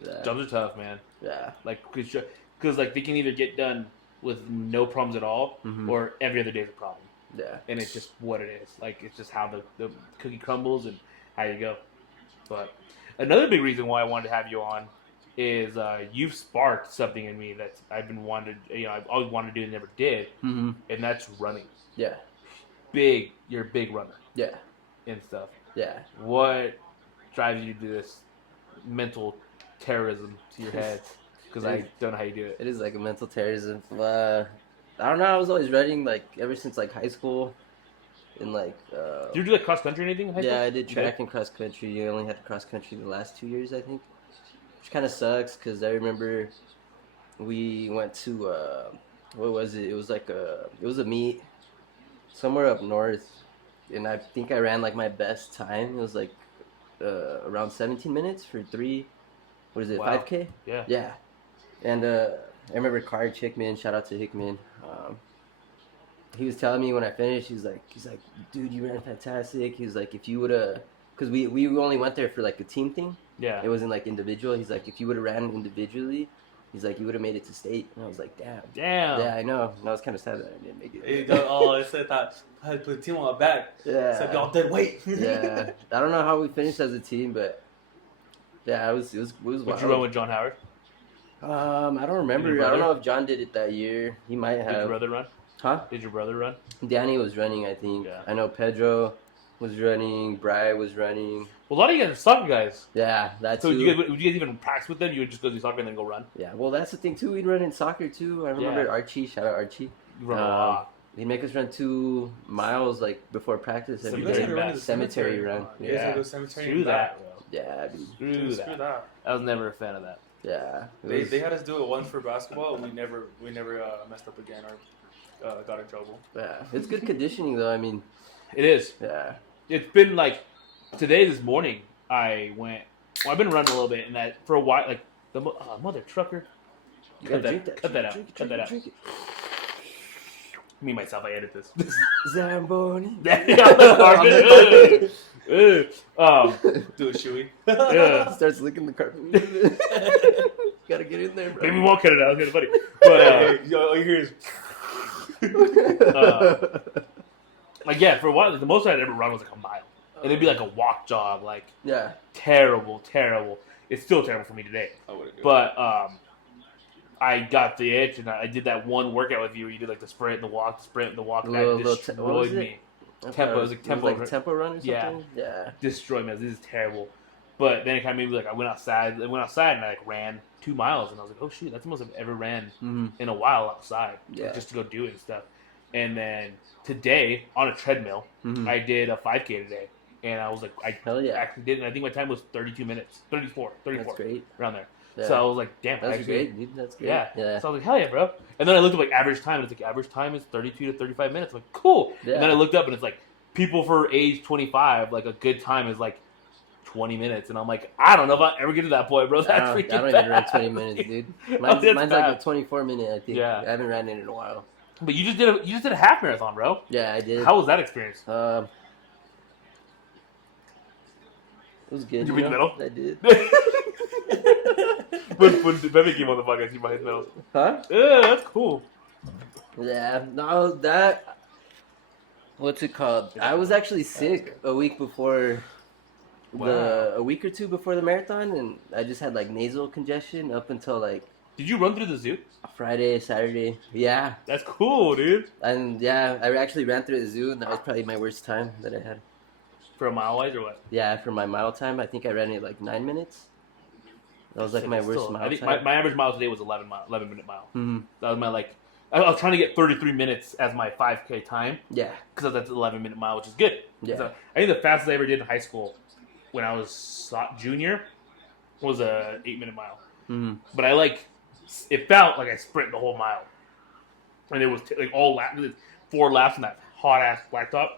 Yeah. Jobs are tough, man. Yeah. Because they can either get done with no problems at all, or every other day is a problem. Yeah. And it's just what it is. It's just how the cookie crumbles and how you go. But another big reason why I wanted to have you on is you've sparked something in me that I've been I've always wanted to do and never did, and that's running. Yeah. You're a big runner. Yeah. And stuff. Yeah. What drives you to do this mental terrorism to your head? Because I don't know how you do it. It is like a mental terrorism. I don't know. I was always running ever since high school. In did you do cross country or anything in high school? Yeah, I did track and cross country. I only had cross country the last 2 years, I think, which kind of sucks because I remember we went to what was it? It was it was a meet somewhere up north, and I think I ran my best time. It was around 17 minutes for 3. What is it? Wow. 5K? Yeah. Yeah. And I remember Card Hickman. Shout out to Hickman. He was telling me when I finished, he's like, dude, you ran fantastic. He was like, if you would have, because we only went there for like a team thing. Yeah. It wasn't like individual. He's like, if you would have ran individually, he's like, you would have made it to state. And I was like, damn. Yeah, I know. And I was kind of sad that I didn't make it. It said that I had to put the team on my back. Yeah. It's like, y'all dead weight. Yeah. I don't know how we finished as a team, but yeah, it was wild. Would you run with John Howard? I don't remember. I don't know if John did it that year. He might have. Did your brother run? Huh? Did your brother run? Danny was running, I think. Yeah. I know Pedro was running. Bri was running. Well, a lot of you guys are soccer guys. Yeah, that's so. Would you guys even practice with them? You would just go do soccer and then go run? Yeah, well, that's the thing, too. We'd run in soccer, too. I remember Archie. Shout out Archie. You run a lot. He'd make us run 2 miles, like, before practice. You guys had to run the cemetery run. You guys had to go cemetery. Screw that. Yeah, dude. Screw that. I was never a fan of that. Yeah. They had us do it once for basketball, and we never messed up again or got in trouble. Yeah. It's good conditioning, though. I mean. It is. Yeah. It's been, like, this morning, I've been running a little bit, and that for a while, like, the mother trucker. Cut that out. Me, myself, I edit this. Zamboni. Do a shoey. Yeah. Starts licking the carpet. Gotta get in there, bro. Maybe we won't cut it out. It's kind of funny. But, all you hear is... like, yeah, for a while, the most I'd ever run was like a mile. And it'd be like a walk jog, like... Yeah. Terrible. It's still terrible for me today. But, I got the itch, and I did that one workout with you where you did like the sprint and the walk. That destroyed me. Tempo. It was like tempo. Like a tempo run or something? Yeah. Destroyed me. This is terrible. But then it kind of made me like, I went outside and I like ran 2 miles, and I was like, oh shoot, that's the most I've ever ran in a while outside. Yeah. Just to go do it and stuff. And today, on a treadmill, I did a 5K today. And I was like, I actually did, and I think my time was 32 minutes. 34. That's great. Around there. Yeah. So I was like, damn. That's great, dude. That's great. Yeah. So I was like, hell yeah, bro. And then I looked up like average time, and it's like average time is 32 to 35 minutes. I'm like, cool. Yeah. And then I looked up, and it's like people for age 25, like a good time is like 20 minutes. And I'm like, I don't know if I'll ever get to that point, bro. That's freaking I don't even run 20 minutes, dude. Mine's like a 24-minute, I think. Yeah. I haven't ran it in a while. But you just did a half marathon, bro. Yeah, I did. How was that experience? It was good. Did you read the medal? I did. when Pepe came on the podcast, he bought his medals. Huh? Yeah, that's cool. Yeah, no, that... What's it called? I was actually sick a week before... a week or two before the marathon, and I just had like nasal congestion up until like... Did you run through the zoo? Friday, Saturday. Yeah. That's cool, dude. And yeah, I actually ran through the zoo, and that was probably my worst time that I had. For a mile wise or what? Yeah, for my mile time, I think I ran it like 9 minutes. That was like my worst mile time. My average mile today was 11 minute mile. Mm-hmm. That was my like... I was trying to get 33 minutes as my 5K time. Yeah. Because that's 11-minute mile, which is good. Yeah. So, I think the fastest I ever did in high school when I was junior was a 8-minute mile. Mm-hmm. But it felt like I sprinted the whole mile. And it was like all 4 laps in that hot-ass blacktop.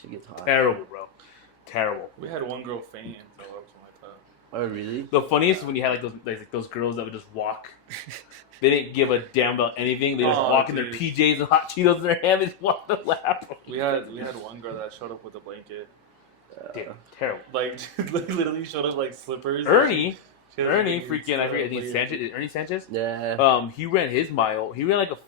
Shit gets hot. Terrible, bro. Terrible. We had one girl faint, so that was like that. Oh, really? The funniest is when you had those girls that would just walk. They didn't give a damn about anything. They just walk in their PJs and hot Cheetos in their hand and just walk the lap. We had one girl that showed up with a blanket. Damn, terrible. Like literally showed up like slippers. Ernie freaking, I think Sanchez. Ernie Sanchez. Yeah. He ran his mile. He ran like a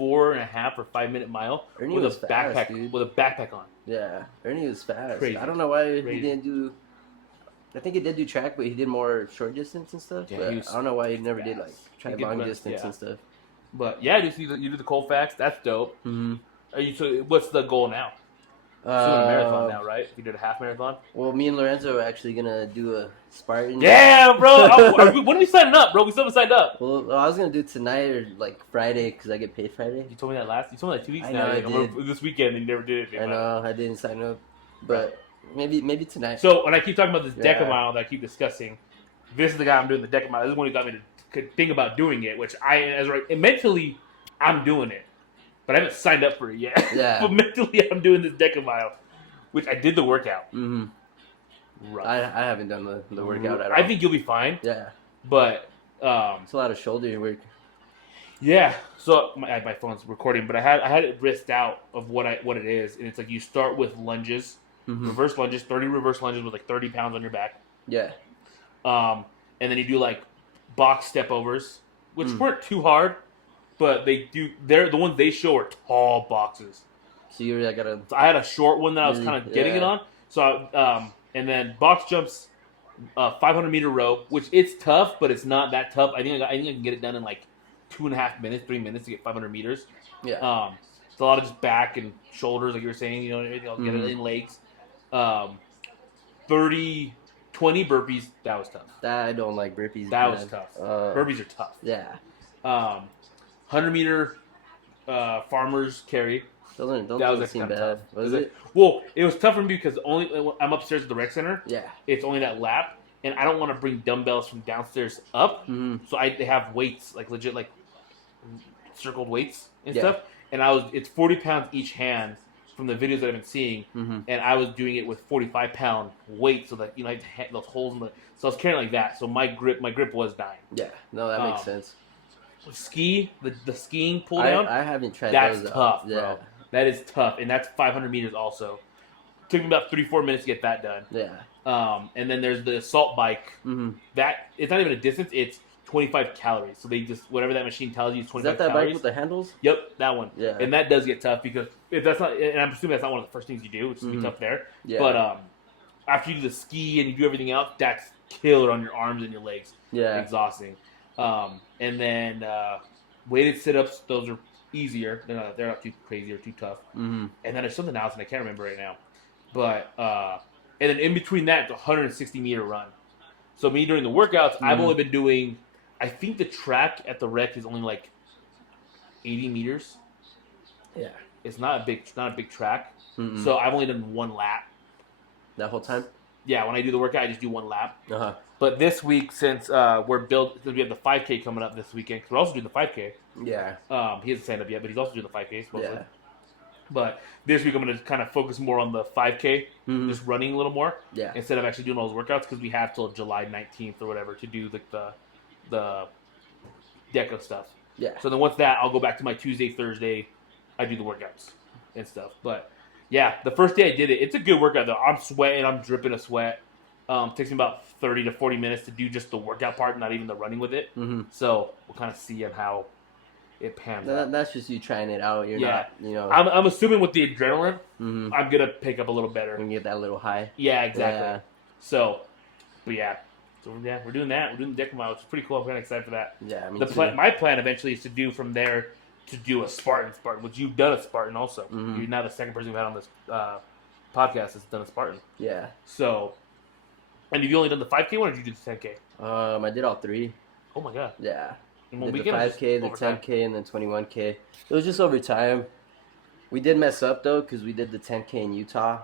4.5 or 5-minute mile with a backpack, dude. With a backpack on. Yeah, Ernie was fast. Crazy. I don't know why he didn't do. I think he did do track, but he did more short distance and stuff. Yeah, but I don't know why he never did like track long distance and stuff. But yeah, you do the Colfax. That's dope. Mm-hmm. So what's the goal now? Doing a marathon now, right? If you did a half marathon. Well, me and Lorenzo are actually gonna do a Spartan. Yeah, bro. When are we signing up, bro? We still haven't signed up. Well, I was gonna do it tonight or like Friday because I get paid Friday. You told me that You told me that 2 weeks I now. know, I did. This weekend, and you never did it. I know, I didn't sign up, but maybe tonight. So when I keep talking about this decamile that I keep discussing, this is the guy I'm doing the decamile. This is one who got me to think about doing it, which mentally I'm doing it, but I haven't signed up for it yet. Yeah. But mentally I'm doing this decamile, which I did the workout. Mm-hmm. I haven't done the workout at all. I think you'll be fine. Yeah. But It's a lot of shoulder work. Yeah. So my phone's recording, but I had it wrist out of what it is, and it's like you start with lunges, reverse lunges, 30 reverse lunges with like 30 pounds on your back. Yeah. And then you do like box step overs, which weren't too hard, but they're the ones they show are tall boxes. So you really gotta. So I had a short one that I was kind of getting it on. So and then box jumps, 500-meter row, which it's tough, but it's not that tough. I think I can get it done in like 2.5 minutes, 3 minutes to get 500 meters. Yeah. It's a lot of just back and shoulders, like you were saying. I'll get it in legs. 20 burpees. That was tough. I don't like burpees. That was tough. Burpees are tough. Yeah. 100-meter farmers carry. Don't seem bad. Was it? Well, it was tough for me because I'm upstairs at the rec center. Yeah. It's only that lap, and I don't want to bring dumbbells from downstairs up. So they have weights, like legit, like circled weights and stuff. And it's 40 pounds each hand from the videos that I've been seeing, and I was doing it with 45-pound weight, so that I had those holes in the. So I was carrying like that. So my grip was dying. Yeah. No, that makes sense. The skiing pull down. I haven't tried. That's those tough, yeah. bro. That is tough, and that's 500 meters also. Took me about 3-4 minutes to get that done. Yeah. And then there's the assault bike. That it's not even a distance; it's 25 calories. So they just whatever that machine tells you is 25 Is that calories. bike with the handles? Yep, that one. Yeah. And that does get tough because if that's not, and I'm assuming that's not one of the first things you do, which is be tough there. Yeah. But after you do the ski and you do everything else, that's killer on your arms and your legs. Yeah. Exhausting. And then weighted sit-ups; those are easier. They're not too crazy or too tough. And then there's something else, and I can't remember right now. But and then in between that, it's a 160-meter run. So me during the workouts, I've only been doing. I think the track at the rec is only like 80 meters. Yeah. It's not a big track. So I've only done one lap. That whole time? Yeah, when I do the workout, I just do one lap. Uh-huh. But this week, since we have the 5K coming up this weekend, because we're also doing the 5K. Yeah. He hasn't signed up yet, but he's also doing the 5K. Supposedly. Yeah. But this week I'm going to kind of focus more on the 5K, just running a little more, instead of actually doing all those workouts, because we have till July 19th or whatever to do the deco stuff. Yeah. So then once that, I'll go back to my Tuesday, Thursday, I do the workouts and stuff. But yeah, the first day I did it, it's a good workout though. I'm sweating, I'm dripping a sweat. Takes me about 30 to 40 minutes to do just the workout part, not even the running with it. So we'll kind of see on how it pans out. That's just you trying it out. You're not, I'm assuming with the adrenaline, I'm going to pick up a little better. And get that little high. Yeah, exactly. Yeah. So, but yeah. So yeah, we're doing that. We're doing the deck mile, which is pretty cool. I'm kind of excited for that. Yeah, my plan eventually is to do from there to do a Spartan, which you've done a Spartan also. You're now the second person we've had on this podcast that's done a Spartan. Yeah. So, and have you only done the 5K one, or did you do the 10K? I did all three. Oh my god. Yeah. In did one the 5K, the 10K, and then 21K. It was just over time. We did mess up though because we did the 10K in Utah.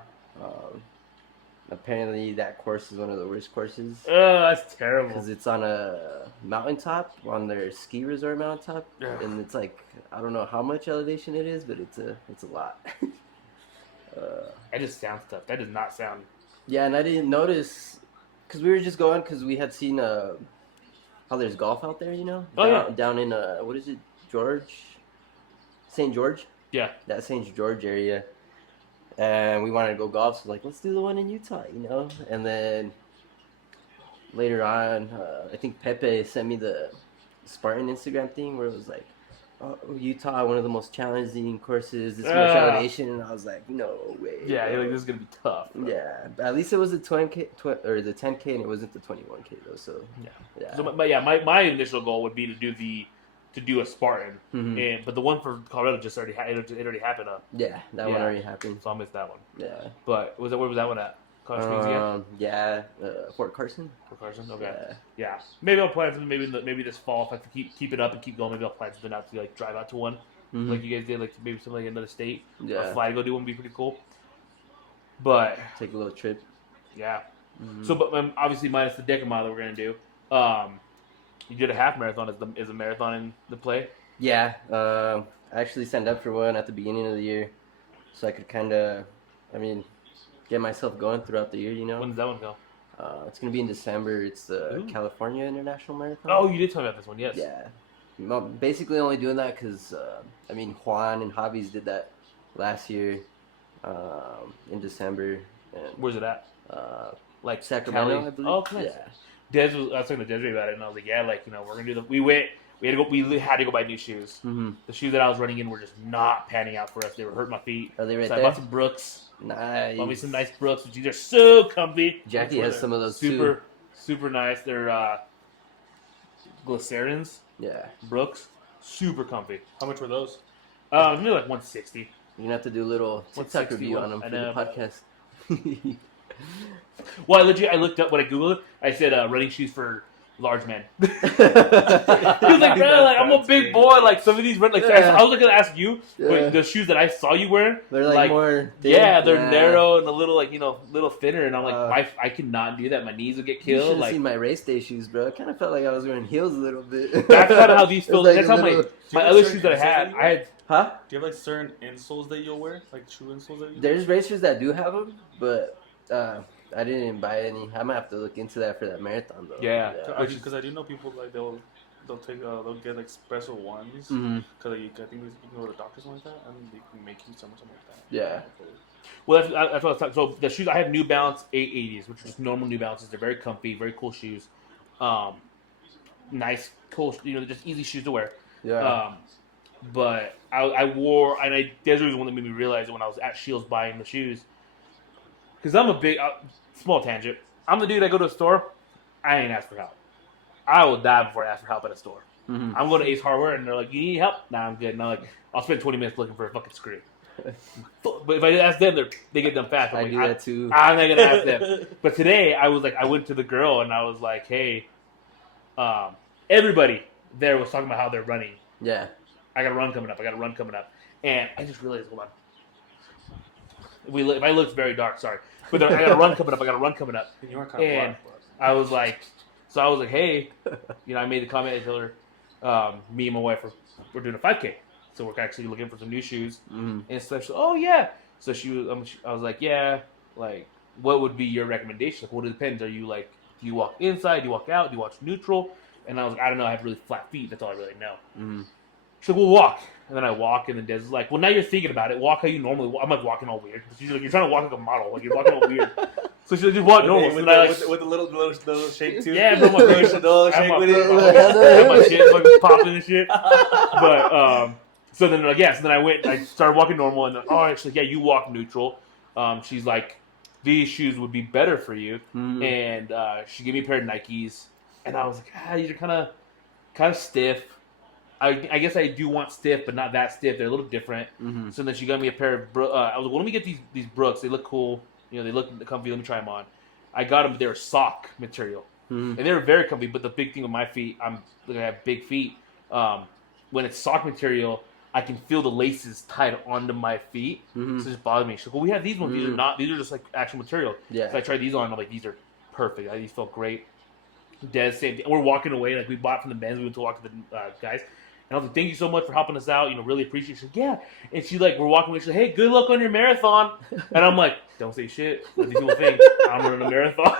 Apparently, that course is one of the worst courses. Oh, that's terrible. Because it's on a mountaintop, on their ski resort mountaintop, and it's like I don't know how much elevation it is, but it's a lot. That just sounds tough. That does not sound. Yeah, and I didn't notice because we were just going because we had seen how there's golf out there, down in what is it, St. George? Yeah, that St. George area. And we wanted to go golf, so let's do the one in Utah, And then later on, I think Pepe sent me the Spartan Instagram thing where it was like, oh, Utah, one of the most challenging courses, this much elevation, and I was like, no way. Yeah, you're like, this is gonna be tough. Bro. Yeah, but at least it was the 20K or the 10K, and it wasn't the 21K though. So yeah. So, but yeah, my initial goal would be to do a Spartan, but the one for Colorado just already it already happened. Yeah, that one already happened. So I missed that one. Yeah. But where was that one at? Colorado Springs again? Yeah, Fort Carson. Fort Carson. Okay. Yeah. Maybe I'll plan something. Maybe this fall if I can keep it up and keep going. Maybe I'll plan something out to drive out to one, like you guys did, like maybe something like another state. Yeah. Or fly to go do one would be pretty cool. But take a little trip. Yeah. So, but obviously minus the deca mile that we're gonna do. You did a half marathon. Is a marathon in the play? Yeah. I actually signed up for one at the beginning of the year, so I could kind of, get myself going throughout the year. When does that one go? It's gonna be in December. It's the Ooh. California International Marathon. Oh, you did tell me about this one. Yes. Yeah. Well, basically only doing that because Juan and Javi's did that last year in December. And, Where's it at? like Sacramento, Cali? I believe. Oh, nice. Yeah. I was talking to Desiree about it, and I was like, yeah, like, we're gonna do the. We went. We had to go buy new shoes. Mm-hmm. The shoes that I was running in were just not panning out for us. They were hurting my feet. Are they right So there? I bought some Brooks. Nice. Bought me some nice Brooks. These are so comfy. Jackie has some of those super, too. super nice. They're glycerins. Yeah. Brooks. Super comfy. How much were those? Maybe like 160. You're gonna have to do a little TikTok 160, review on them for the podcast. Well, I looked up when I googled it. I said running shoes for large men. He was like, bro, like I'm a big boy. Like some of these run. Like Yeah. I was gonna ask you, Yeah. but the shoes that I saw you wearing, They're like more thin. yeah, they're narrow and a little little thinner. And I'm like, I could not do that. My knees would get You should killed. have like seen my race day shoes, bro. I kind of felt like I was wearing heels a little bit. that's kind of how these It's feel. like That's a how little- my have other certain shoes that I had. insoles I had. Huh? Do you have like certain insoles that you'll wear, like shoe insoles that you? There's racers that do have them, but I didn't buy any. I might have to look into that for that marathon though. Yeah. Because I do know people like they'll get like special ones Mm-hmm. because I think you can go to doctors and like that and they can make you something like that. Yeah. Well, that's what I was talking. So the shoes I have New Balance 880s, which are just normal New Balances. They're very comfy, very cool shoes. Nice, cool. They're just easy shoes to wear. Yeah. But I wore, and Desiree was the one that made me realize it when I was at Shields buying the shoes. Because I'm a big, small tangent. I'm the dude. I go to a store, I ain't ask for help. I will die before I ask for help at a store. Mm-hmm. I'm going to Ace Hardware, and they're like, "You need help?" Nah, I'm good. And I'm like, I'll spend 20 minutes looking for a fucking screw. But if I ask them, they get done fast. I'm I like, do that too. I'm not gonna ask them. But today, I went to the girl and I was like, "Hey, everybody there was talking about how they're running. Yeah. I got a run coming up. And I just realized, hold on. If I looked very dark, sorry. But I got a run coming up. And you are kind of And black, I was like, hey, I made the comment. I told her, me and my wife we're doing a 5K, so we're actually looking for some new shoes Mm-hmm. and stuff. So, oh yeah. So I was like, yeah, like, what would be your recommendation? Like, well, it depends. Are you like, do you walk inside? Do you walk out? Do you watch neutral? And I was like, I don't know. I have really flat feet. That's all I really know. Mm-hmm. She's like, we'll walk. And then I walk, and then Des is like, well, now you're thinking about it. Walk how you normally walk. I'm like walking all weird. She's like, you're trying to walk like a model. Like, you're walking all weird. So she's like, just walk normal. with, So then I, with the little shake too. yeah, bro, my face. little I have shake my- with it. I have my shit fucking popping and shit. But, so then, like, yeah, so then I started walking normal, and then, she's like, yeah, you walk neutral. She's like, these shoes would be better for you. Mm-hmm. And she gave me a pair of Nikes. And I was like, these are kind of stiff. I guess I do want stiff, but not that stiff. They're a little different. Mm-hmm. So then she got me a pair of I was like, well, let me get these Brooks. They look cool. They look comfy. Let me try them on. I got them. They were sock material. Mm-hmm. And they were very comfy. But the big thing with my feet, I have big feet. When it's sock material, I can feel the laces tied onto my feet. Mm-hmm. So it just bothers me. She's like, well, we have these ones. These are not. These are just like actual material. Yeah. So I tried these on. I'm like, these are perfect. These felt great. Des, same thing. We're walking away. Like, we bought from the Benz. We went to walk to the guys. And I was like, thank you so much for helping us out. Really appreciate it. She's like, yeah. And she we're walking away. She's like, hey, good luck on your marathon. And I'm like, don't say shit. What do people think? I'm running a marathon.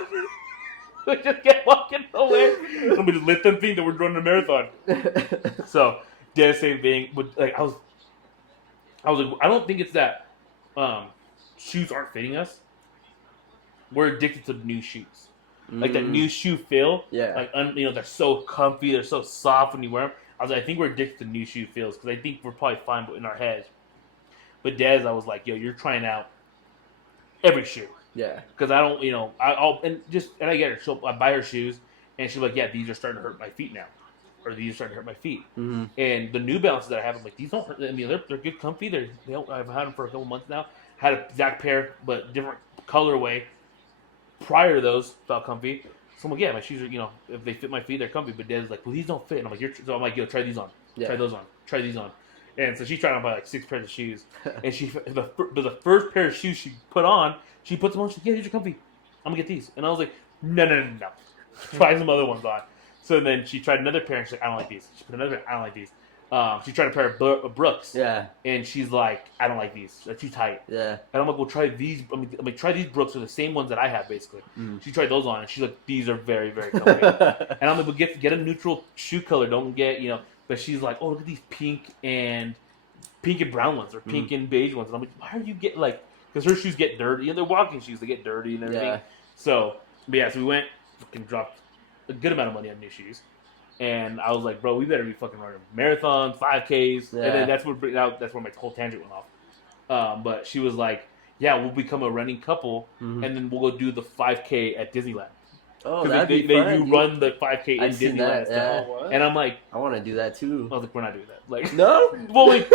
We just kept walking away. Somebody just let them think that we're running a marathon. So, Des, same thing. But I was like, I don't think it's that shoes aren't fitting us. We're addicted to new shoes. Like that new shoe feel. Yeah. Like, they're so comfy. They're so soft when you wear them. I was like, I think we're addicted to new shoe feels because I think we're probably fine in our heads. But Des, I was like, yo, you're trying out every shoe. Yeah. Because I don't, and I get her. I buy her shoes, and she's like, yeah, these are starting to hurt my feet now. Or these are starting to hurt my feet. Mm-hmm. And the New Balances that I have, I'm like, these don't hurt. I mean, they're good comfy. I've had them for a couple months now. Had a exact pair, but different colorway. Prior to those, felt comfy. So I'm like, yeah, my shoes are, if they fit my feet, they're comfy. But Dad's like, well, these don't fit. And I'm like, yo, try these on. Yeah. Try those on. Try these on. And so she's trying to buy like 6 pairs of shoes. And the first pair of shoes she put on, she puts them on. She's like, yeah, these are comfy. I'm going to get these. And I was like, no. Try some other ones on. So then she tried another pair and she's like, I don't like these. She put another pair, I don't like these. She tried a pair of Brooks. Yeah. And she's like, I don't like these. They're too tight. Yeah. And I'm like, well, try these. I'm like, try these Brooks. Are the same ones that I have, basically. She tried those on, and she's like, these are very, very comfy. And I'm like, well, get a neutral shoe color. Don't get, But she's like, oh, look at these pink and brown ones, or pink and beige ones. And I'm like, why are you getting, like, because her shoes get dirty. And they're walking shoes. They get dirty and everything. Yeah. So we went, fucking dropped a good amount of money on new shoes. And I was like, bro, we better be fucking running marathons, 5Ks. Yeah. And then that's where my whole tangent went off. But she was like, yeah, we'll become a running couple, and then we'll go do the 5K at Disneyland. Oh, that'd be fun. You run the 5K in Disneyland. That, yeah. Oh, and I'm like, I want to do that too. I was like, we're not doing that. Like, No? Well, like,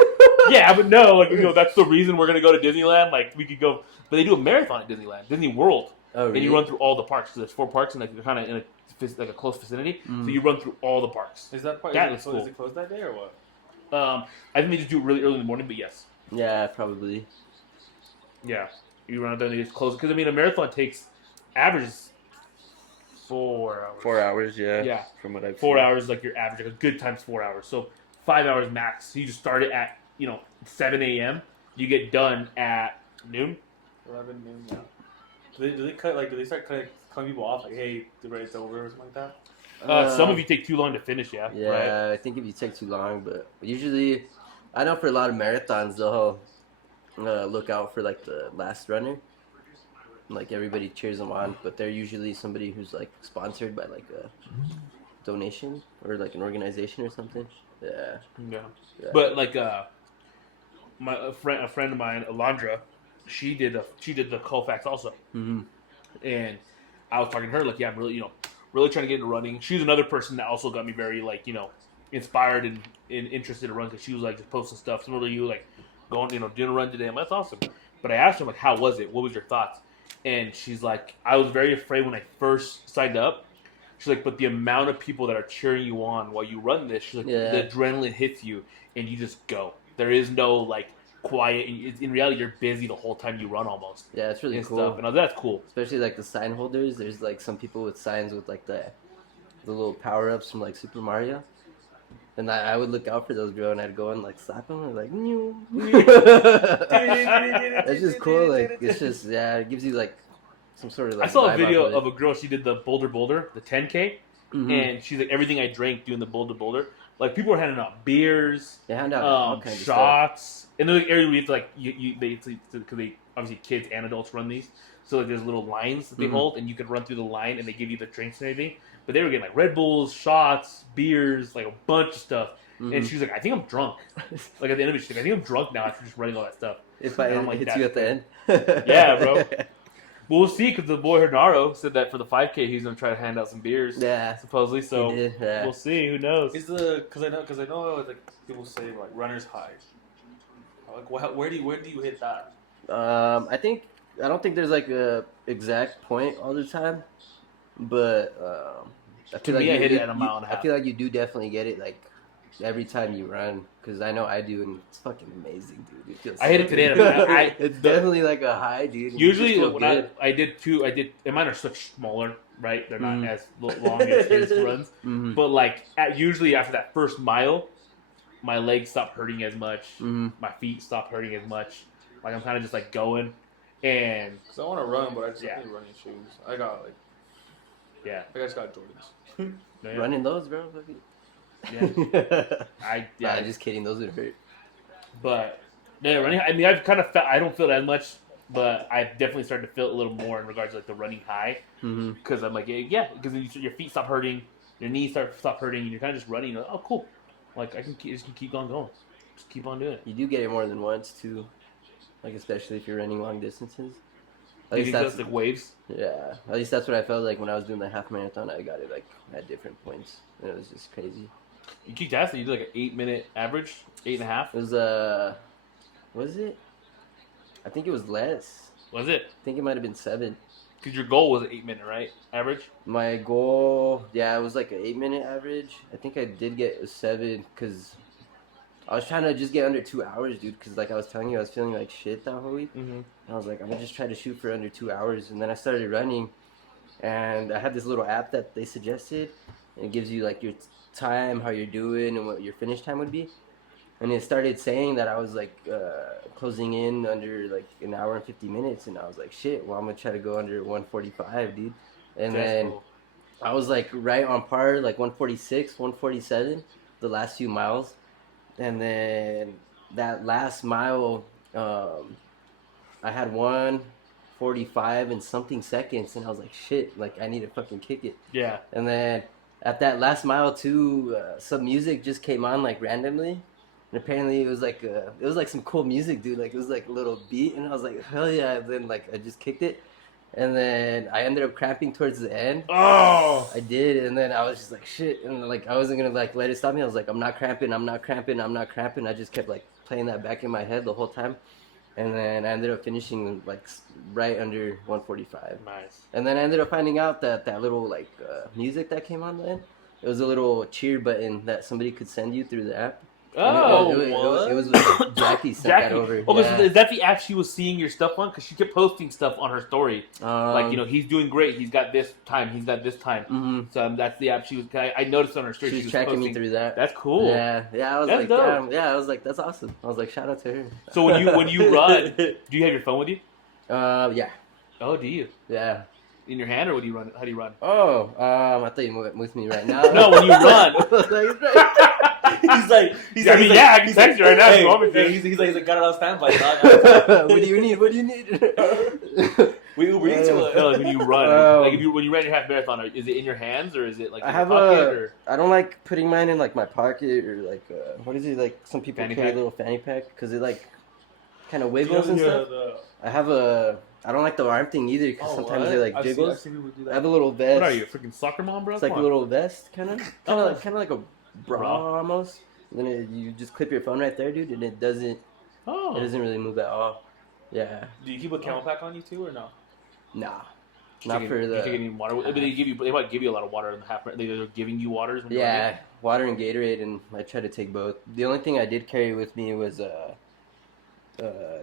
yeah, but no, like, that's the reason we're going to go to Disneyland. Like, we could go, but they do a marathon at Disneyland, Disney World. Oh, really? And you run through all the parks. So there's 4 parks, and like you're kind of in a close vicinity. So you run through all the parks. Is that part? That is cool. Is it closed that day or what? I think they just do it really early in the morning, but yes. Yeah, probably. Yeah. You run it, then they just close. Because, I mean, a marathon averages 4 hours. 4 hours, yeah. Yeah. From what I've 4 seen. hours is like your average. Like a good time's 4 hours. So 5 hours max. So you just start it at, 7 a.m. You get done at noon. 11 noon, yeah. Do they start cutting people off? Like, hey, the race's over or something like that? Some of you take too long to finish, yeah. Yeah, Right? I think if you take too long, but usually, I know for a lot of marathons, they'll look out for like the last runner. Like everybody cheers them on, but they're usually somebody who's like sponsored by like a donation or like an organization or something. Yeah. Yeah. Yeah. But like a friend of mine, Alondra, she did the Colfax also. Mm-hmm. And I was talking to her like, yeah, I'm really, really trying to get into running. She's another person that also got me very like, inspired and interested to run, because she was like just posting stuff similar to you, like going, doing a run today. I'm like, that's awesome. But I asked her, like, how was it? What was your thoughts? And she's like, I was very afraid when I first signed up. She's like, but the amount of people that are cheering you on while you run this, she's like, the adrenaline hits you and you just go. There is no like quiet. In reality, you're busy the whole time you run almost. Yeah, it's really cool. Stuff. And I was, that's cool. Especially like the sign holders. There's like some people with signs with like the little power ups from like Super Mario. And I would look out for those, bro, and I'd go and like slap them and like, new. That's just cool. Like it's just it gives you like some sort of like. I saw a video of a girl. She did the Boulder, the 10K, and she's like, everything I drank doing the Boulder. Like people were handing out beers, they hand out all kinds of shots, and there's like areas where you have to like because they obviously kids and adults run these, so like there's little lines that they hold, and you can run through the line, and they give you the drinks and everything. But they were getting like Red Bulls, shots, beers, like a bunch of stuff. And she was like, I think I'm drunk. Like at the end of it, she's like, I think I'm drunk now after just running all that stuff. If I like, hit you at the end. Yeah, bro. Well, we'll see, because the boy Hernaro said that for the 5K he's gonna try to hand out some beers. Yeah, supposedly. So we'll see. Who knows? Is because I know like people say like runner's high. Like where do you hit that? I don't think there's like a exact point all the time, but I feel like I hit it at a mile and a half. I feel like you do definitely get it like every time you run, because I know I do, and it's fucking amazing, dude. It feels I hit it today. It's definitely like a high, dude. Usually when I did two, and mine are such smaller, right? They're not as long as his runs. But like usually after that first mile, my legs stop hurting as much. My feet stop hurting as much. Like I'm kind of just like going, and because I want to run, but I just need running shoes. I got like I just got Jordans. Running those, bro. Yeah. Just kidding. Those would hurt. But running. I mean, I've kind of felt. I don't feel it as much, but I've definitely started to feel it a little more in regards to like the running high. Because I'm like, because your feet stop hurting, your knees stop hurting, and you're kind of just running. Like, oh, cool. Like I can keep on going. Just keep on doing it. You do get it more than once too. Like especially if you're running long distances. At least that's like waves. Yeah, at least that's what I felt like when I was doing the half marathon. I got it like at different points, and it was just crazy. You kicked ass. You did like an 8-minute average, 8.5. It was it? I think it was less. Was it? I think it might have been 7. Because your goal was an 8-minute, right? Average. My goal, it was like an 8-minute average. I think I did get a 7 because I was trying to just get under 2 hours, dude. Because like I was telling you, I was feeling like shit that whole week. And I was like, I'm gonna just try to shoot for under 2 hours. And then I started running, and I had this little app that they suggested, and it gives you like your time, how you're doing, and what your finish time would be. And it started saying that I was like closing in under like an hour and 50 minutes, and I was like, shit. Well, I'm gonna try to go under 145, dude. And then cool. I was like right on par, like 146, 147, the last few miles, and then that last mile, I had 145 and something seconds, and I was like, shit, like I need to fucking kick it. Yeah. And then at that last mile too, some music just came on like randomly, and apparently it was like some cool music, dude. Like it was like a little beat, and I was like, hell yeah! And then like I just kicked it, and then I ended up cramping towards the end. Oh. I did, and then I was just like shit, and like I wasn't gonna like let it stop me. I was like, I'm not cramping. I just kept like playing that back in my head the whole time. And then I ended up finishing like right under 145. Nice. And then I ended up finding out that little like music that came on then, it was a little cheer button that somebody could send you through the app. Oh, it was Jackie sent that over. Oh, yeah. is that the app she was seeing your stuff on? Because she kept posting stuff on her story. Like, you know, he's doing great. He's got this time. Mm-hmm. So that's the app she was. I noticed on her story. She was was tracking posting. me through that. That's cool. Yeah. I was That's like, dope. damn. Yeah, I was like, that's awesome. I was like, shout out to her. So when you run, do you have your phone with you? Yeah. Oh, do you? Yeah. In your hand, or would you run? How do you run? Oh, I thought you were with me right now. No, when you run. He's I can text you right now. if you want me to. He's like, got it on standby, dog. What do you need? We Uber Eats No, like when you run, like when you ran your half marathon, is it in your hands or is it like in your pocket? Or? I don't like putting mine in like my pocket or like what is it, like some people Fanny carry pack? a little fanny pack because it like kind of wiggles and stuff. I don't like the arm thing either because sometimes it like jiggles. I have a little vest. What are you, a freaking soccer mom, bro? It's like a little vest, kind of like a bra Bra. almost. And then you just clip your phone right there, dude, and it doesn't really move at all. Yeah. Do you keep a camel pack on you too, or no? Nah. You Not take for the. You take any water? But they might give you a lot of water in the half. They're giving you waters. When you're Yeah, running? water and Gatorade, and I try to take both. The only thing I did carry with me was it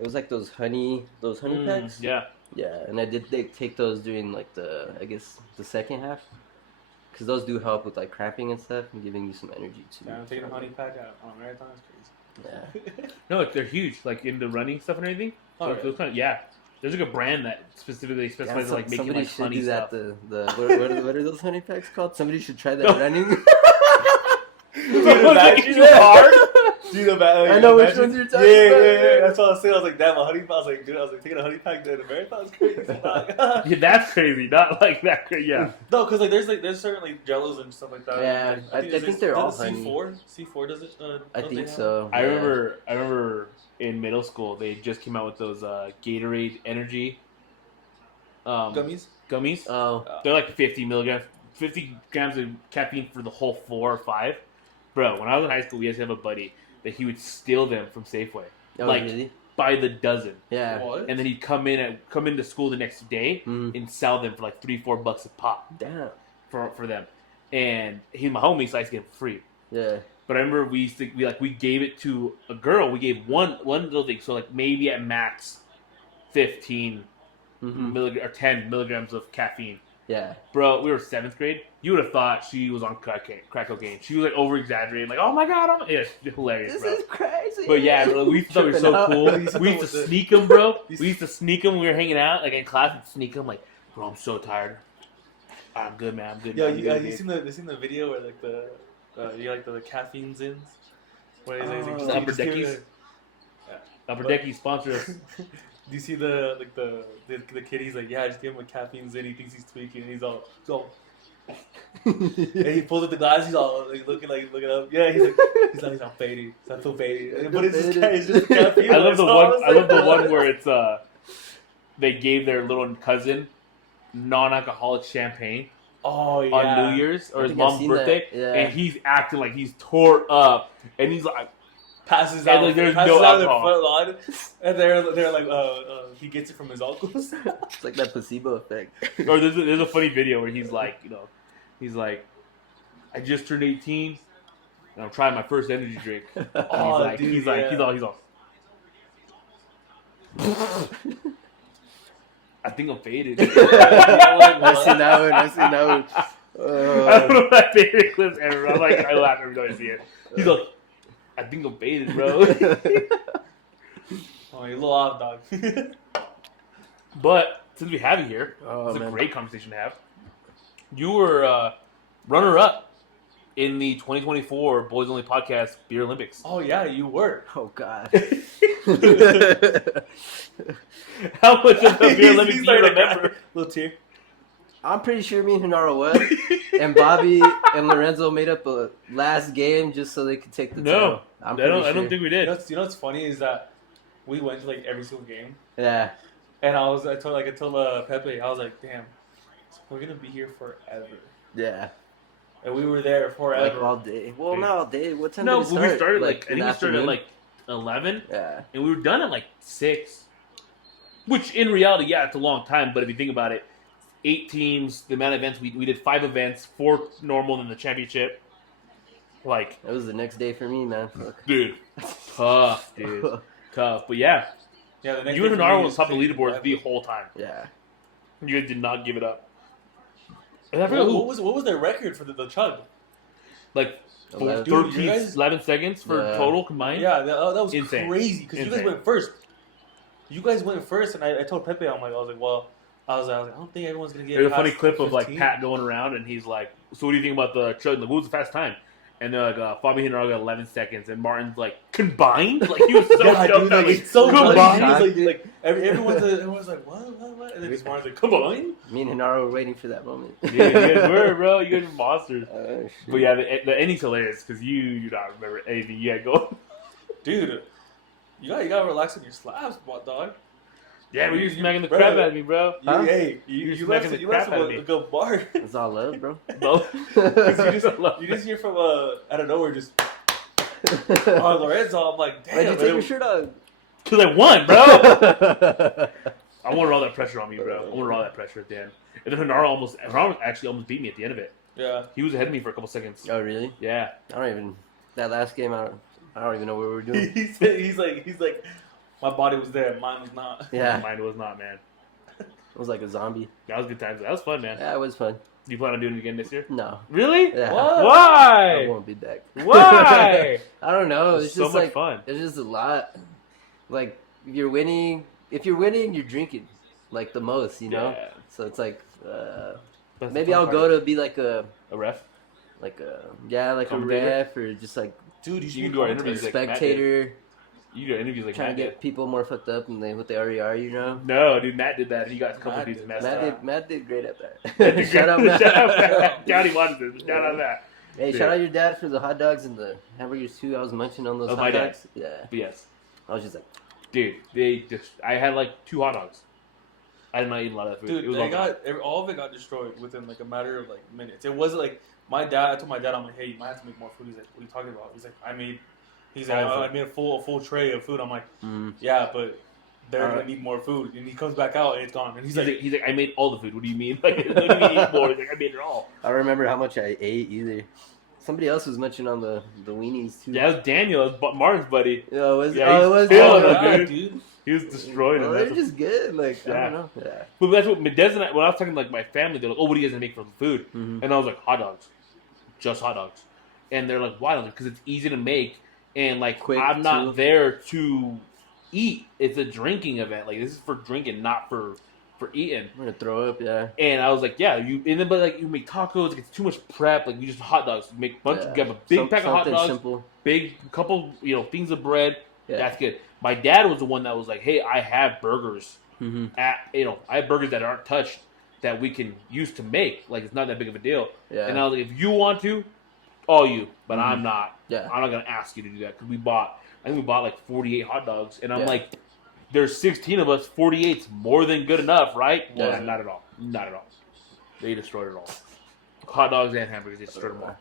was like those honey packs. Yeah. Yeah, and I did take those during like the second half, because those do help with like cramping and stuff and giving you some energy too. Yeah, I'm taking a honey pack on a marathon. It's crazy. Yeah. No, they're huge. Like in the running stuff and everything. Oh, So really? those kind of, yeah. There's like a brand that specifically specializes in like making somebody like should honey do stuff. that. What are those honey packs called? Somebody should try that running. Dude, imagine too hard. Dude, I know which ones you're talking about. Yeah. That's what I was saying. I was like, damn, a honey pack. I was like, taking a honey pack to the marathon is crazy. Yeah, that's crazy. Not like that crazy. Yeah. No, because there's certain like jellos and stuff like that. Yeah, I think they're all honey. C4 does it? I think so. I yeah. remember in middle school they just came out with those Gatorade energy Gummies. Oh. They're like 50 grams of caffeine for the whole 4 or 5. Bro, when I was in high school, we used to have a buddy that he would steal them from Safeway, Oh, like really? by the dozen, Yeah. What? and then he'd come into school the next day and sell them for like $3-4 a pop Damn. for them. And he's my homie, so I used to get them free. Yeah. But I remember we gave it to a girl. We gave one little thing, so like maybe at max 15 or 10 milligrams of caffeine. Yeah. Bro, we were 7th grade. You would have thought she was on crack cocaine. She was like over exaggerating, like, "Oh my god, yeah, it's hilarious, This bro." is crazy. But yeah, bro, we thought we were so cool. We used to sneak them, bro. We used to sneak them when we were hanging out, like in class. We'd sneak them, like, "Bro, I'm so tired. I'm good, man. I'm good." Yeah, man. I'm good, you seen the video where like the caffeine zins? Where The Upper Deckies. Upper Decky sponsor us. Do you see the kid? He's like, yeah, just give him a caffeine zin. He thinks he's tweaking, and he's all. And he pulls up the glass. He's all like looking up. Yeah, he's like fading. I feel fading. But it's just caffeine. I love the one. I love the one where it's they gave their little cousin non-alcoholic champagne. Oh yeah. On New Year's or his mom's birthday, yeah. and he's acting like he's tore up, and he's like passes out. Like, there's passes no out in the alcohol. front lawn, and they're like, he gets it from his uncles. It's like that placebo effect. Or there's a funny video where he's like, I just turned 18, and I'm trying my first energy drink. And he's all. I think I'm faded. I seen that one. I don't know if that favorite clips ever. I laugh every time I see it. He's like, I think I'm faded, bro. Oh, you're a little off, dog. But since we have you here, it's a great conversation to have. You were runner-up in the 2024 Boys Only Podcast Beer Olympics. Oh, yeah, you were. Oh, God. How much of the Beer Olympics do you remember? Little tear. I'm pretty sure me and Hinaro won. And Bobby and Lorenzo made up a last game just so they could take the title. I don't think we did. You know what's funny is that we went to like every single game. Yeah. And I told Pepe, I was like, damn, we're gonna be here forever. Yeah. And we were there forever. Like all day. Well, not all day. What time No, did we start? we started I think we started at like 11. Yeah. And we were done at like 6. Which in reality, yeah, it's a long time. But if you think about it, 8 teams, the amount of events we did 5 events, 4 normal in the championship. Like it was the next day for me, man. Fuck. Dude, tough, dude, tough. But yeah, the next you and Hinaro was top of the leaderboard the whole time. Yeah, you guys did not give it up. And what was their record for the chug? Like 11 seconds for total combined. Yeah, that was insane. Crazy because you guys went first. You guys went first, and I told Pepe, I was like, I don't think everyone's gonna get. There's a funny clip of like Pat going around, and he's like, "So what do you think about the chug? Like, what was the fast time?" And they're like, Fabian Hinaro got 11 seconds, and Martin's like, combined? Like, he was so dude, like, it's so combined. Like everyone's like, what? And then just Martin's like, combined? Me and Hinaro were waiting for that moment. Yeah, you guys were, bro. You guys were monsters. But yeah, the ending's hilarious, because you do not remember anything you had going. Dude, you gotta relax on your slabs, dog. Yeah, but you're smacking the crap out of me, bro. Huh? You left some a good bar. It's all love, bro. You just hear from out of nowhere, just Lorenzo. I'm like, damn. Why'd you take your shirt off? Because I won, bro. I wanted all that pressure on me, bro. I wanted all that pressure at the end. And then Hinaro actually almost beat me at the end of it. Yeah. He was ahead of me for a couple seconds. Oh, really? Yeah. That last game, I don't even know what we were doing. he's like, my body was there, mine was not. Yeah. Mine was not, man. It was like a zombie. That was good times. That was fun, man. Yeah, it was fun. Do you plan on doing it again this year? No. Really? Yeah. What? Why? I won't be back. Why? I don't know. It's It's so just much like fun. It's just a lot. Like if you're winning, you're drinking like the most, you know. Yeah. So it's like That's maybe the fun I'll go to be like a ref. a ref or just like Dude, you can do our a interviews like spectator. You do interviews like trying Matt to get did. people more fucked up than what they already are, you know. No, dude, Matt did that. And he got a couple pieces messed up. Matt did great at that. Shout out Matt. Shout out Matt. Daddy wanted this. Shout out Matt. Hey, shout out your dad for the hot dogs and the hamburgers too. I was munching on those hot my dad. dogs. Yeah. But yes. I was just like, dude, I had like 2 hot dogs. I did not eat a lot of that food. Dude, all of it got destroyed within like a matter of like minutes. It wasn't like I told my dad, I'm like, hey, you might have to make more food. He's like, what are you talking about? He's like, I made a full tray of food. I'm like, yeah, but they're gonna need more food. And he comes back out and it's gone. And he's like, I made all the food. What do you mean? Like, what do you mean eat more? He's like, I made it all. I don't remember how much I ate either. Somebody else was mentioning on the weenies too. Yeah, it was Daniel. It was Martin's buddy. Yeah, it was. Yeah, it was. Dude. He was destroyed. Well, they're just good. Like, yeah. I don't know. Yeah. But that's what Des and I, when I was talking to like my family, they're like, oh, what do you guys gonna make for food? Mm-hmm. And I was like, hot dogs. Just hot dogs. And they're like, why? Because it's easy to make. And like, quick I'm not too. there to eat. It's a drinking event. Like, this is for drinking, not for eating. I'm gonna throw up. Yeah. And I was like, yeah, but like you make tacos, it's too much prep. Like, you just hot dogs. You make you have a big pack of hot dogs, simple. big couple, things of bread. Yeah. That's good. My dad was the one that was like, hey, I have burgers. Mm-hmm. I have burgers that aren't touched that we can use to make. Like, it's not that big of a deal. Yeah. And I was like, if you want to, all you. But I'm not. Yeah. I'm not gonna ask you to do that because I think we bought like 48 hot dogs, and I'm Yeah. like, there's 16 of us. 48's more than good enough, right? Yeah. Well, not at all. Not at all. They destroyed it all. Hot dogs and hamburgers, they destroyed them all.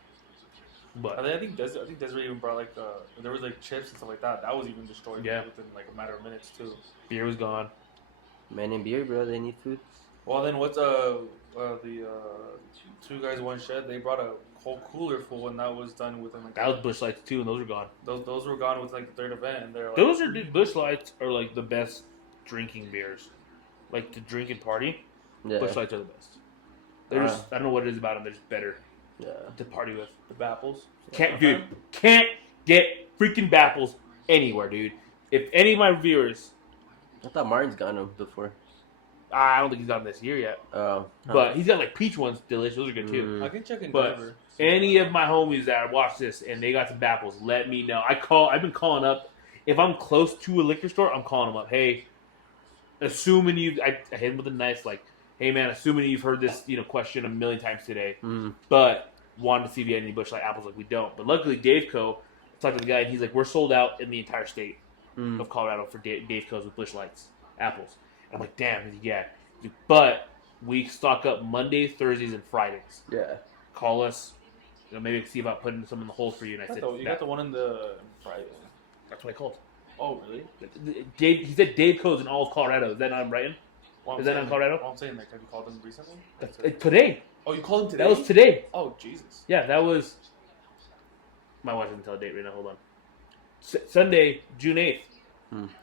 But I think Desiree even brought like there was like chips and stuff like that. That was even destroyed within like a matter of minutes too. beer was gone. Man and beer, bro. They need food. Well, then what's the 2 guys 1 shed? They brought a whole cooler full, and that was done within like That was Busch Lights too, and those are gone. those were gone with like the 3rd event, and they're like, Busch Lights are like the best drinking beers, like to drink and party. Yeah. Busch Lights are the best. They're just, I don't know what it is about them. They're just better Yeah. to party with. the Bapples. Can't get freaking Bapples anywhere, dude. If any of my viewers, I thought Martin's gotten them before. I don't think he's gotten this year yet, Oh. but he's got like peach ones, delicious. Those are good too. I can check in But Denver. any of my homies that watch this and they got some Bapples, let me know. I've been calling up. If I'm close to a liquor store, I'm calling them up. Hey, assuming I hit him with a nice like, hey man, assuming you've heard this question a million times today, but wanted to see if you had any Busch Light apples. Like we don't, but luckily Dave Co. talked to the guy and he's like, we're sold out in the entire state of Colorado for Dave Co.'s with Busch Lights apples. And I'm like, damn, he's like, yeah, but we stock up Mondays, Thursdays, and Fridays. Yeah. Call us. Maybe see about putting some in the holes for you. And I said, you got the one in the Friday. That's what I called. Oh, really? Dave, he said Dave Co's in all of Colorado. Is that not in Brighton? Well, Is that not in Colorado? I'm saying, like, have you called them recently? Today. Oh, you called him today? That was today. Oh, Jesus. Yeah, that was. My wife doesn't tell a date right now. Hold on. Sunday, June 8th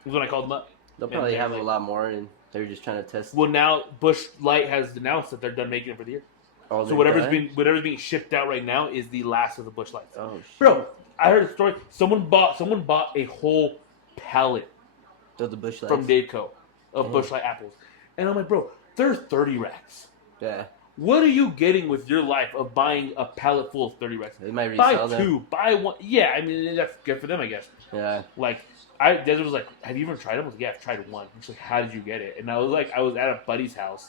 is when I called them up. They'll probably have a lot more, and they're just trying to test. Well, now Busch Light has announced that they're done making it for the year. Oh, So whatever's being shipped out right now is the last of the Busch Lights. Oh, shit. Bro, I heard a story. Someone bought a whole pallet of the Busch Lights from Daveco of Busch Light apples, and I'm like, bro, they're 30 racks. Yeah. What are you getting with your life of buying a pallet full of 30 racks? They might Buy resell two, them. buy one. Yeah, I mean that's good for them, I guess. Yeah. Like, Desert was like, have you ever tried them? I was like, yeah, I've tried one. She's like, how did you get it? And I was like, I was at a buddy's house,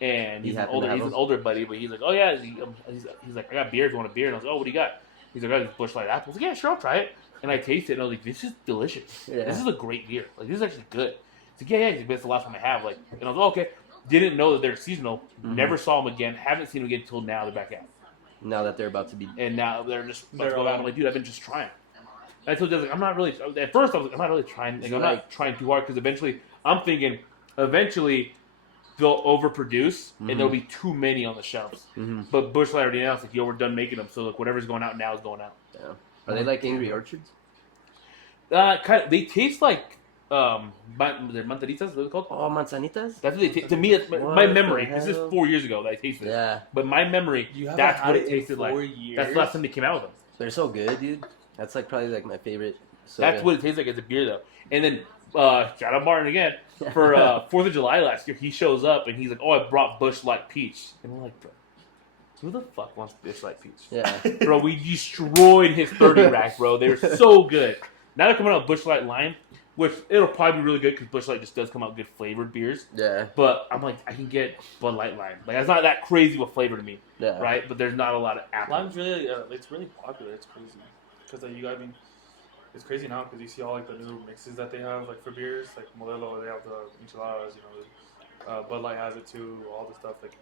and he's an older buddy, but he's like, oh yeah, he's like, I got beer if you want a beer. And I was like, oh, what do you got? He's like, I got these Busch Light apples. I was like, yeah, sure, I'll try it. And I tasted it, and I was like, this is delicious. Yeah. This is a great beer. Like, this is actually good. He's like, yeah, he's like, that's the last one I have. Like, and I was like, okay. Didn't know that they're seasonal. Never saw them again. Haven't seen them again until now. They're back out. Now that they're about to be. And now they're just about to go out. I'm like, dude, I've been just trying. And I told you, like, I'm not really. At first, I was like, I'm not really trying. Like, I'm not trying too hard because eventually, I'm thinking, they'll overproduce and there'll be too many on the shelves. But Busch Light already announced, like, yo, we're done making them. So like, whatever's going out now is going out. Yeah. Are they like Angry Orchards? Kind of. They taste like they're mantaritas. What are they called? Oh, manzanitas. That's what they taste. To me, it's my memory. This is 4 years ago that I tasted it. Yeah. But my memory, that's what it tasted like. Years? That's the last time they came out with them. They're so good, dude. That's like probably like my favorite soda. That's what it tastes like as a beer, though. And then, shout out Martin again. For 4th of July last year, he shows up and he's like, oh, I brought Busch Light Peach. And we're like, bro, who the fuck wants Busch Light Peach? Yeah. Bro, we destroyed his 30 rack, bro. They were so good. Now they're coming out with Busch Light Lime, which it'll probably be really good because Busch Light just does come out good flavored beers. Yeah. But I'm like, I can get Bud Light Lime. Like, it's not that crazy of a flavor to me. Yeah. Right? But there's not a lot of apple. Lime's really, it's really popular. It's crazy. Because it's crazy now because you see all like the new mixes that they have like for beers. Like Modelo, they have the enchiladas. Bud Light has it too. All the stuff like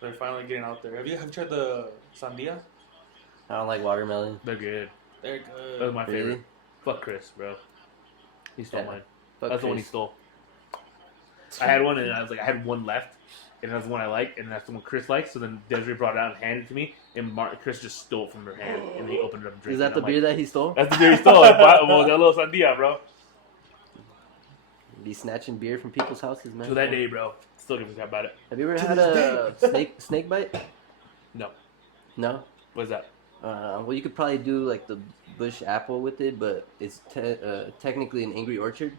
they're finally getting out there. Have you tried the Sandia? I don't like watermelon. They're good. They're good. That was my Really? favorite. Fuck Chris, bro. He stole mine. Fuck That's the one he Chris. stole. I had one and I was like, I had one left. And that's the one I like, and that's the one Chris likes. So then Desiree brought it out and handed it to me, and Chris just stole it from her hand, and he opened it up and drank it. Is that the beer that he stole? That's the beer he stole. Modelo Sandia, bro. Be snatching beer from people's houses, man. To that day, bro. Still give a crap about it. Have you ever had a snake bite? No. No? What is that? Well, you could probably do like the Busch apple with it, but it's technically an Angry Orchard.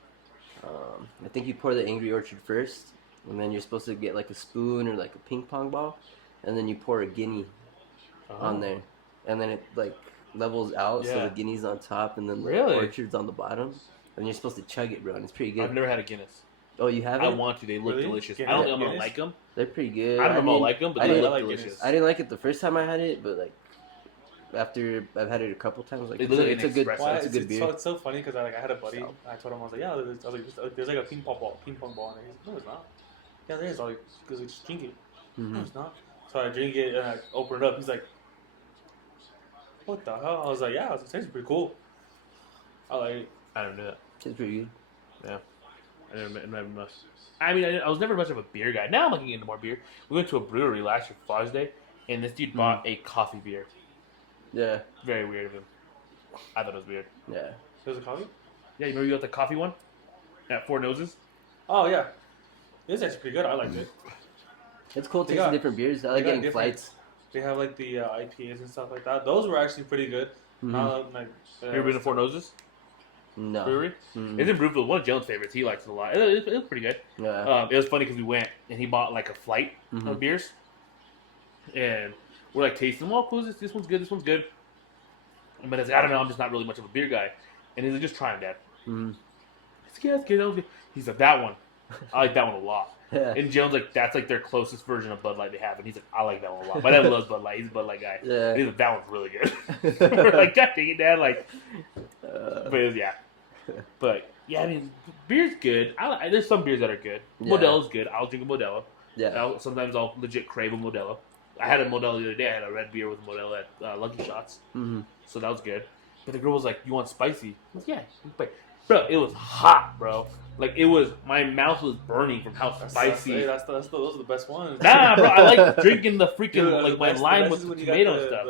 I think you pour the Angry Orchard first, and then you're supposed to get like a spoon or like a ping pong ball, and then you pour a guinea on there, and then it like levels out, so the guinea's on top, and then the orchard's on the bottom, and you're supposed to chug it, bro, and it's pretty good. I've never had a Guinness. Oh, I haven't? I want to. They look delicious. Guinness? I don't think I'm going to like them. They're pretty good. I don't know if I'll like them, but they look like delicious. Guinness. I didn't like it the first time I had it, but like after I've had it a couple times, like It looks like it's a an good, espresso. it's a good beer. So it's so funny because I had a buddy. And I told him I was like, yeah, there's like a ping pong ball, and he's like, no, it's not. Yeah, there is. I was like, because just drink it. No, it's not. So I drink it and I open it up. He's like, what the hell? I was like, yeah, it tastes pretty cool. I don't know that. It's pretty good. Yeah. I never much. I mean, I was never much of a beer guy. Now I'm looking into more beer. We went to a brewery last year, Father's Day, and this dude bought a coffee beer. Yeah. Very weird of him. I thought it was weird. Yeah. There's a coffee? Yeah, you remember you got the coffee one? At Four Noses? Oh, yeah. It's actually pretty good. I liked it. It's cool They tasting got- different beers. I like got getting different- flights. They have like the IPAs and stuff like that. Those were actually pretty good. Like, You ever been to Four Noses No. Brewery? Mm. It's in Brewfield. One of Jalen's favorites. He likes it a lot. It was pretty good. Yeah. It was funny because we went and he bought like a flight of beers, and we're like tasting them. Oh, cool. This one's good. This one's good. But I was like, I don't know. I'm just not really much of a beer guy. And he's like, just try them, Dad. Mm. He's like, yeah, that's good. That was good. He's like, that one. I like that one a lot. Yeah. And Jalen's like, that's like their closest version of Bud Light they have. And he's like, I like that one a lot. My dad loves Bud Light. He's a Bud Light guy. Yeah. And he's like, that one's really good. We're like, God dang it, Dad. Like, but it was, yeah. But, yeah, I mean, beer's good. There's some beers that are good. Yeah. Modelo's good. I'll drink a Modelo. Yeah. Sometimes I'll legit crave a Modelo. I had a Modelo the other day. I had a red beer with a Modelo at Lucky Shots. Mm-hmm. So that was good. But the girl was like, you want spicy? I was like, yeah. Bro, it was hot, bro. Like, it was, my mouth was burning from how spicy. Those are the best ones. Nah, bro, I like drinking the freaking, Dude, like, my lime with the tomato and stuff.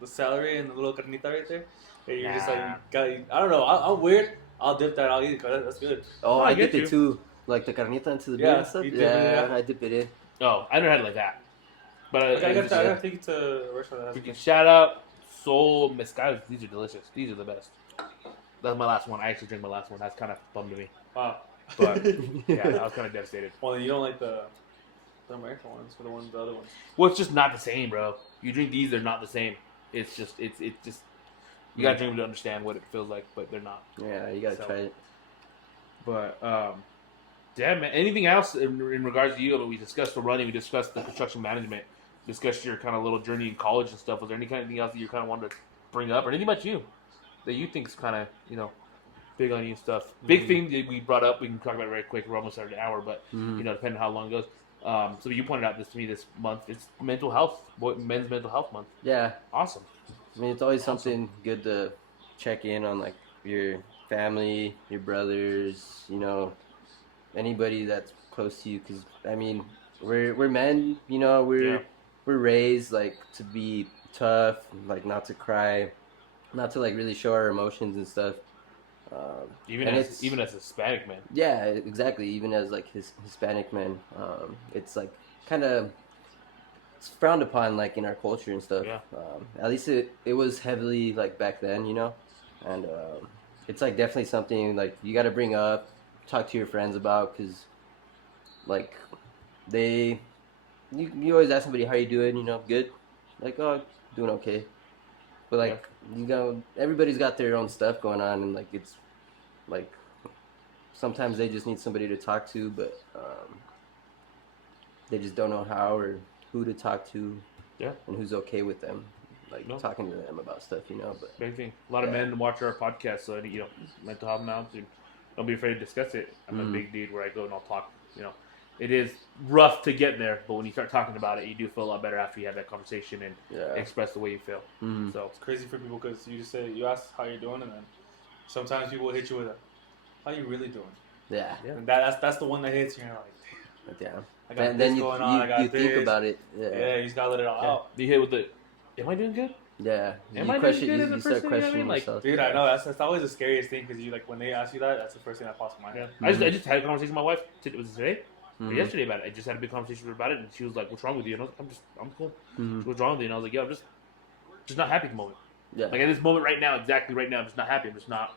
The celery and the little carnita right there. And you're just Nah. like, I don't know. I'm weird. I'll dip that. I'll eat it because that's good. Oh, I I get dip you. it too. Like the carnita into the beer Yeah, and stuff? you dip it in, Yeah, yeah. I dip it in. Oh, I never had it like that. But I gotta take it to a restaurant that has freaking it. shout out Soul Mezcal. These are delicious. These are the best. That's my last one. I actually drank my last one. That's kind of bummed to me. Wow. But, yeah, I was kind of devastated. Well, you don't like the American ones or the other ones. Well, it's just not the same, bro. You drink these, they're not the same. It's just, you gotta drink them to understand what it feels like, but they're not. Yeah, you gotta So. try it. But, yeah, man. Anything else in regards to you? I mean, we discussed the running, we discussed the construction management, discussed your kind of little journey in college and stuff. Was there anything else that you kind of wanted to bring up, or anything about you that you think is kind of, big on you and stuff? Big thing that we brought up. We can talk about it very quick. We're almost at an hour, but depending on how long it goes. So you pointed out this to me this month. It's mental health, Men's Mental Health Month. Yeah. Awesome. I mean, it's always something good to check in on, like, your family, your brothers, anybody that's close to you. Because, I mean, we're men, we're raised, like, to be tough, like, not to cry, not to, like, really show our emotions and stuff. Even as Hispanic men. Yeah, exactly. Even as, like, Hispanic men, it's, like, kind of... It's frowned upon, like, in our culture and stuff. Yeah. At least it was heavily, like, back then, and it's, like, definitely something, like, you got to bring up, talk to your friends about, because, like, you always ask somebody how you doing, good, like, oh, doing okay, but, like, everybody's got their own stuff going on, and, like, it's, like, sometimes they just need somebody to talk to, but they just don't know how or who to talk to, and who's okay with them, like, talking to them about stuff, but Big thing. A lot of men watch our podcast, so mental health now. Don't be afraid to discuss it. I'm a big dude where I go and I'll talk. It is rough to get there, but when you start talking about it, you do feel a lot better after you have that conversation and express the way you feel. So it's crazy for people because you ask how you're doing, and then sometimes people will hit you with how you really doing. Yeah. And that's the one that hits you. And you're like, Yeah. I got And this then going on. I got you this. think about it. Yeah, you just gotta let it all out. you hit with the, am I doing good? Yeah. Am you I question, doing good as a you start person? You know what I questioning mean? Like, yourself. Dude, I know that's always the scariest thing because when they ask you that, that's the first thing that pops in my head. I just had a conversation with my wife. Was it today? Or yesterday about it. I just had a big conversation with her about it, and she was like, "What's wrong with you?" And I was like, I'm cool. What's wrong with you? And I was like, "Yo, I'm just not happy at the moment. Yeah. Like at this moment right now, exactly right now, I'm just not happy. I'm just not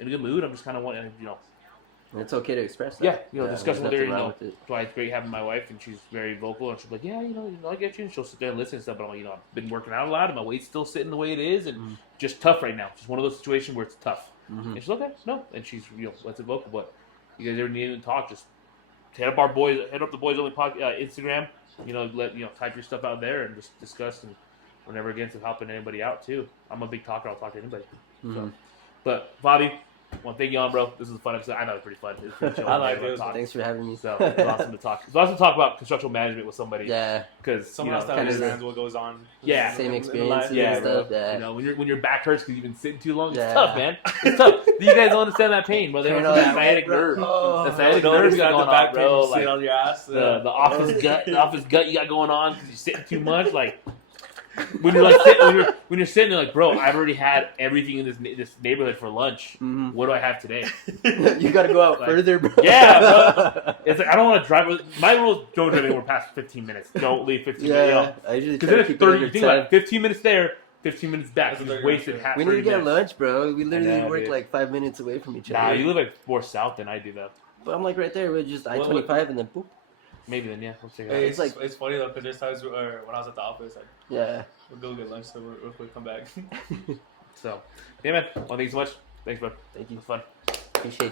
in a good mood. I'm just kind of wanting, And it's okay to express that. discussing with there's her. nothing wrong with it. That's why it's great having my wife, and she's very vocal, and she's like, "Yeah, I get you." And she'll sit there and listen and stuff. But I'm like, I've been working out a lot, and my weight's still sitting the way it is, and just tough right now. Just one of those situations where it's tough. And she's okay, no, and she's lets it vocal. But you guys ever need to talk, just hit up the Boys Only Instagram. Type your stuff out there and just discuss. And we're never against helping anybody out too. I'm a big talker. I'll talk to anybody. So, but Bobby, well, thank you on, bro. This was a fun episode. I know it's pretty fun. It was pretty chill. I like it. Thanks for having me. So it was awesome to talk. It was awesome to talk about construction management with somebody. Yeah. Because Someone else that understands what goes on. Yeah. Same in experiences life. and bro. stuff. Yeah. When your back hurts because you've been sitting too long, it's Yeah. tough, man. It's tough. You guys don't understand that pain, bro. They don't understand that sciatic nerve. Oh. The sciatic No, nerve you got going the back on, pain bro. from sitting on your ass. The office gut you got going on because you're sitting too much. Like when you're when you're sitting there, like, bro, I've already had everything in this neighborhood for lunch. What do I have today? You got to go out further, bro. Yeah, bro. It's like I don't want to drive. My rule is don't drive anywhere past 15 minutes. Don't leave 15 minutes. I usually Because try then to it's keep it 30. under You think 10. about it, 15 minutes there, 15 minutes back. That's He's what they're wasted gonna half. We need to 30 get minutes. lunch, bro. We literally know, work dude. like 5 minutes away from each Nah, other. you live like more south than I do, though. But I'm like right there. We're just What- I-25 and then boop. Maybe then, yeah. We'll check it Hey, out. It's like- it's funny though because there's times where, when I was at the office, Yeah. we'll go get lunch, so real quick come back. So, yeah, man. Well, thank you so much. Thanks, bro. Thank It you. was fun. Appreciate you.